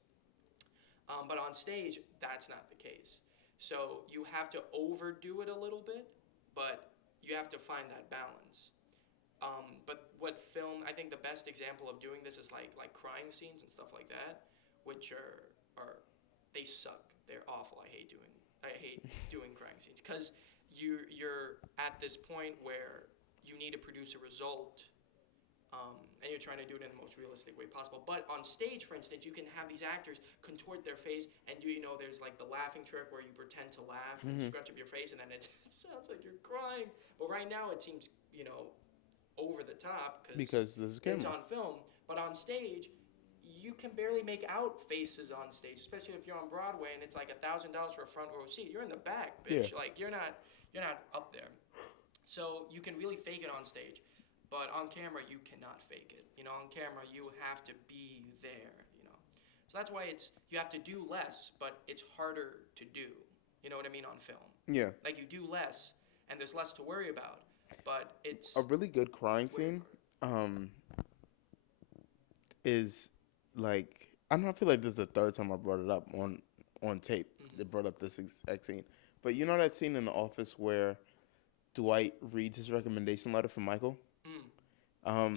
But on stage, that's not the case. So you have to overdo it a little bit, but you have to find that balance. But what film, I think the best example of doing this is like crying scenes and stuff like that, which are they suck. They're awful. I hate doing crying scenes, because you're at this point where you need to produce a result, and you're trying to do it in the most realistic way possible. But on stage, for instance, you can have these actors contort their face and do, there's like the laughing trick where you pretend to laugh and scrunch up your face, and then it sounds like you're crying. But right now it seems, over the top Because there's a it's camera. on film. But on stage, you can barely make out faces on stage, especially if you're on Broadway and it's like $1,000 for a front row seat. You're in the back, bitch. Yeah. Like you're not up there. So you can really fake it on stage, but on camera you cannot fake it. On camera you have to be there. So that's why you have to do less, but it's harder to do. You know what I mean, on film. Yeah. Like you do less, and there's less to worry about, but it's A really good crying scene is like, I don't know, I feel like this is the third time I brought it up on tape. They brought up this exact scene. But you know that scene in The Office where Dwight reads his recommendation letter for Michael? He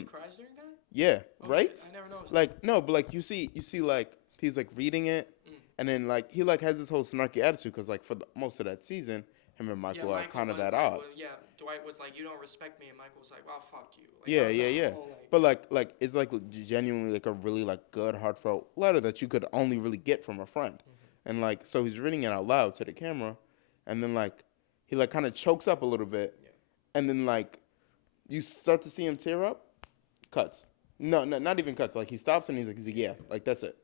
cries during that? Yeah, Oh, right? shit, I never noticed. Like, no, but like you see like he's like reading it, and then like he like has this whole snarky attitude because like for most of that season, him and Michael are kind of at odds. Dwight was like, "You don't respect me," and Michael was like, "Well, fuck you." Like, Yeah, yeah, yeah. But like it's like genuinely like a really like good heartfelt letter that you could only really get from a friend, and like so he's reading it out loud to the camera, and then like he like kind of chokes up a little bit, and then like you start to see him tear up, cuts. No, not even cuts. Like he stops and he's like yeah, like that's it,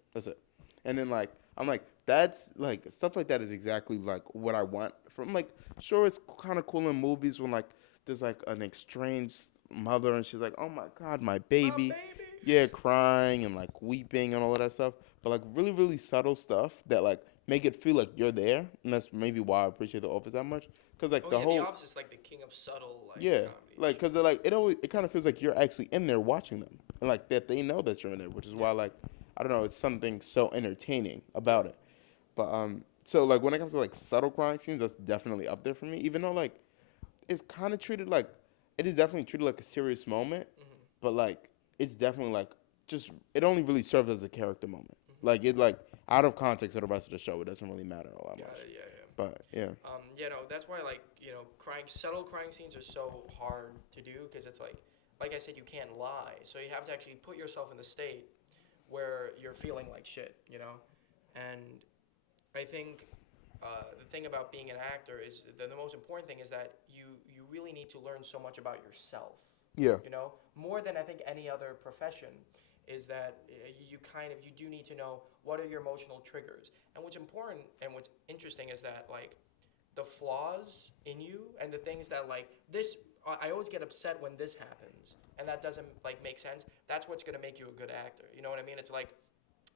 and then like I'm like that's like stuff like that is exactly like what I want from like sure it's kind of cool in movies when like there's like an estranged mother and she's like oh my god my baby, yeah, crying and like weeping and all of that stuff, but like really really subtle stuff that like make it feel like you're there, and that's maybe why I appreciate The Office that much. Cause like the The Office is like the king of subtle like yeah, comedy. like cause like it kind of feels like you're actually in there watching them, and like that they know that you're in there, which is why like I don't know, it's something so entertaining about it. But so like when it comes to like subtle crying scenes, that's definitely up there for me. Even though like it's kind of treated like it is definitely treated like a serious moment, but like it's definitely like just it only really serves as a character moment. Like it like out of context of the rest of the show, it doesn't really matter all that much. Yeah. But yeah. That's why like subtle crying scenes are so hard to do because it's like I said, you can't lie, so you have to actually put yourself in the state where you're feeling like shit, and I think the thing about being an actor is the most important thing is that you really need to learn so much about yourself. Yeah. More than I think any other profession is that you do need to know what are your emotional triggers. And what's important and what's interesting is that like the flaws in you and the things that like this, I always get upset when this happens and that doesn't like make sense. That's what's going to make you a good actor. You know what I mean? It's like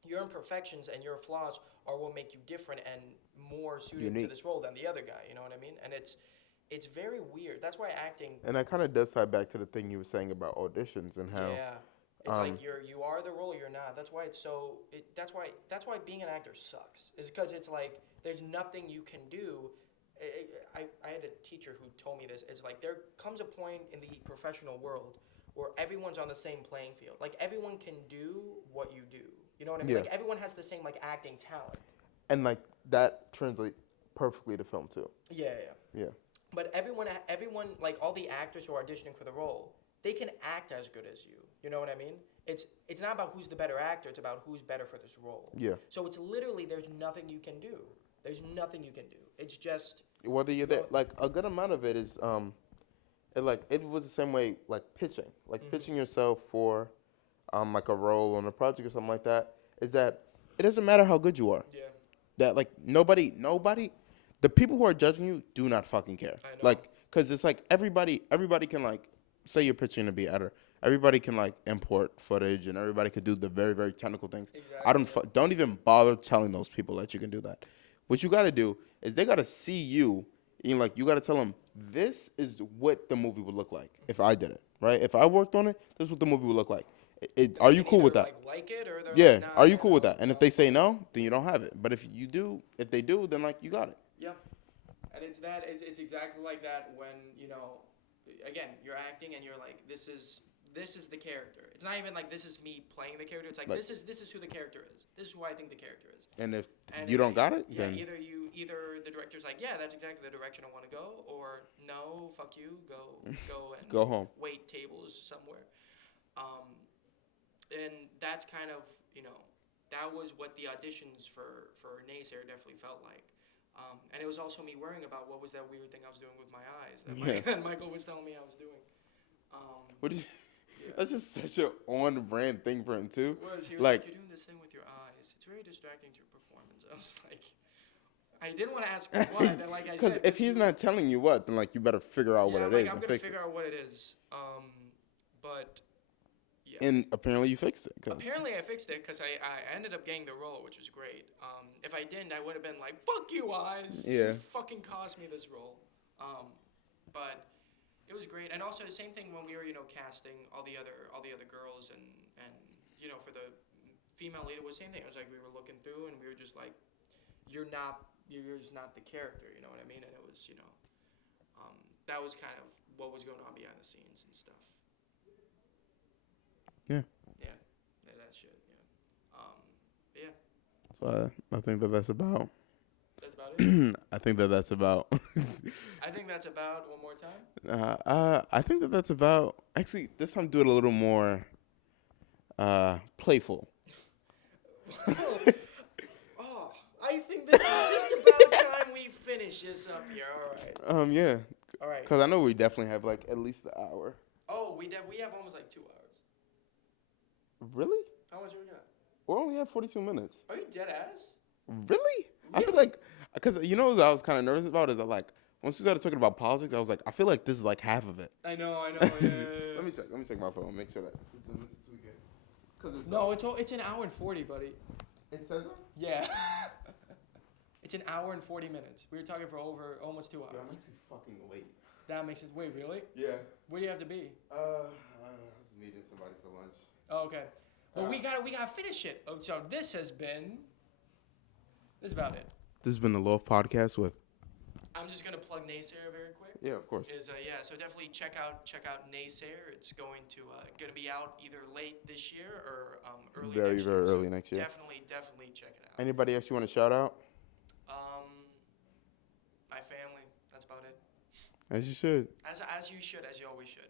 your imperfections and your flaws are what make you different and more suited to this role than the other guy. You know what I mean? And it's very weird. That's why acting. And that kind of does tie back to the thing you were saying about auditions and how. Yeah. It's like you are the role, you're not. That's why that's why being an actor sucks. Is because it's like there's nothing you can do. I had a teacher who told me this. It's like there comes a point in the professional world where everyone's on the same playing field. Like everyone can do what you do. You know what I mean? Yeah. Like everyone has the same like acting talent. And like that translates perfectly to film too. Yeah. But everyone like all the actors who are auditioning for the role, they can act as good as you. You know what I mean? It's not about who's the better actor. It's about who's better for this role. Yeah. So it's literally there's nothing you can do. There's nothing you can do. It's just whether you're there. Like a good amount of it is it was the same way like pitching. Like pitching yourself for like a role on a project or something like that. Is that it doesn't matter how good you are. Yeah. That like nobody the people who are judging you do not fucking care. I know. Like cuz it's like everybody can like say you're pitching to be editor. Everybody can like import footage and everybody could do the very very technical things. Exactly. Don't even bother telling those people that you can do that. What you got to do is they got to see you and like you got to tell them this is what the movie would look like if I did it, right? If I worked on it, this is what the movie would look like. Are you cool with that? Like it or yeah. Like, nah, are you cool with that? And if they say no, then you don't have it. But if they do, then like you got it. Yeah. And it's exactly like that when, again, you're acting and you're like, this is the character. It's not even like this is me playing the character. It's like this is who the character is. This is who I think the character is. And if you don't got it, yeah, then either the director's like, yeah, that's exactly the direction I want to go, or no, fuck you, go and go home. Wait tables somewhere. And that's kind of that was what the auditions for Naysayer definitely felt like. And it was also me worrying about what was that weird thing I was doing with my eyes that Michael was telling me I was doing. What do you? Yeah. That's just such an on-brand thing for him too. He was like, you're doing this thing with your eyes. It's very distracting to your performance. I was like, I didn't want to ask what, and like I said, because if he's not telling you what, then like you better figure out what it is. I'm gonna figure out what it is. But yeah. And apparently you fixed it. Apparently I fixed it because I ended up getting the role, which was great. If I didn't, I would have been like, fuck you, eyes. Yeah. You fucking cost me this role. But it was great, and also the same thing when we were, casting all the other girls, and for the female lead, it was the same thing. It was like we were looking through, and we were just like, you're just not the character, you know what I mean? And it was, that was kind of what was going on behind the scenes and stuff. Yeah. Yeah, that shit. Yeah. Yeah. I think that's about. That's about it. I think that's about. I think that's about. One more time. I think that's about. Actually, this time do it a little more playful. Oh, I think this is just about time we finish this up here. All right. Yeah. All right. Because I know we definitely have like at least an hour. Oh, we have almost like 2 hours. Really? How much do we got? We only have 42 minutes. Are you dead ass? Really? I feel like, because you know what I was kind of nervous about is that like, once we started talking about politics, I was like, I feel like this is like half of it. I know. Yeah. Let me check my phone. Make sure that this is tweaking. Cause It's an hour and 40, buddy. it says that? Yeah. It's an hour and 40 minutes. We were talking for over almost 2 Yeah, I'm hours. actually fucking late. That makes sense. Wait, really? Yeah. Where do you have to be? I was meeting somebody for lunch. Oh, okay. Well, we gotta finish it. Oh, so this is about it. This has been the LoFt podcast with. I'm just gonna plug Naysayer very quick. Yeah, of course. So definitely check out Naysayer. It's going to gonna be out either late this year or early Very, next very year. early next year. Definitely check it out. Anybody else you want to shout out? My family. That's about it. As you should. As you should, as you always should.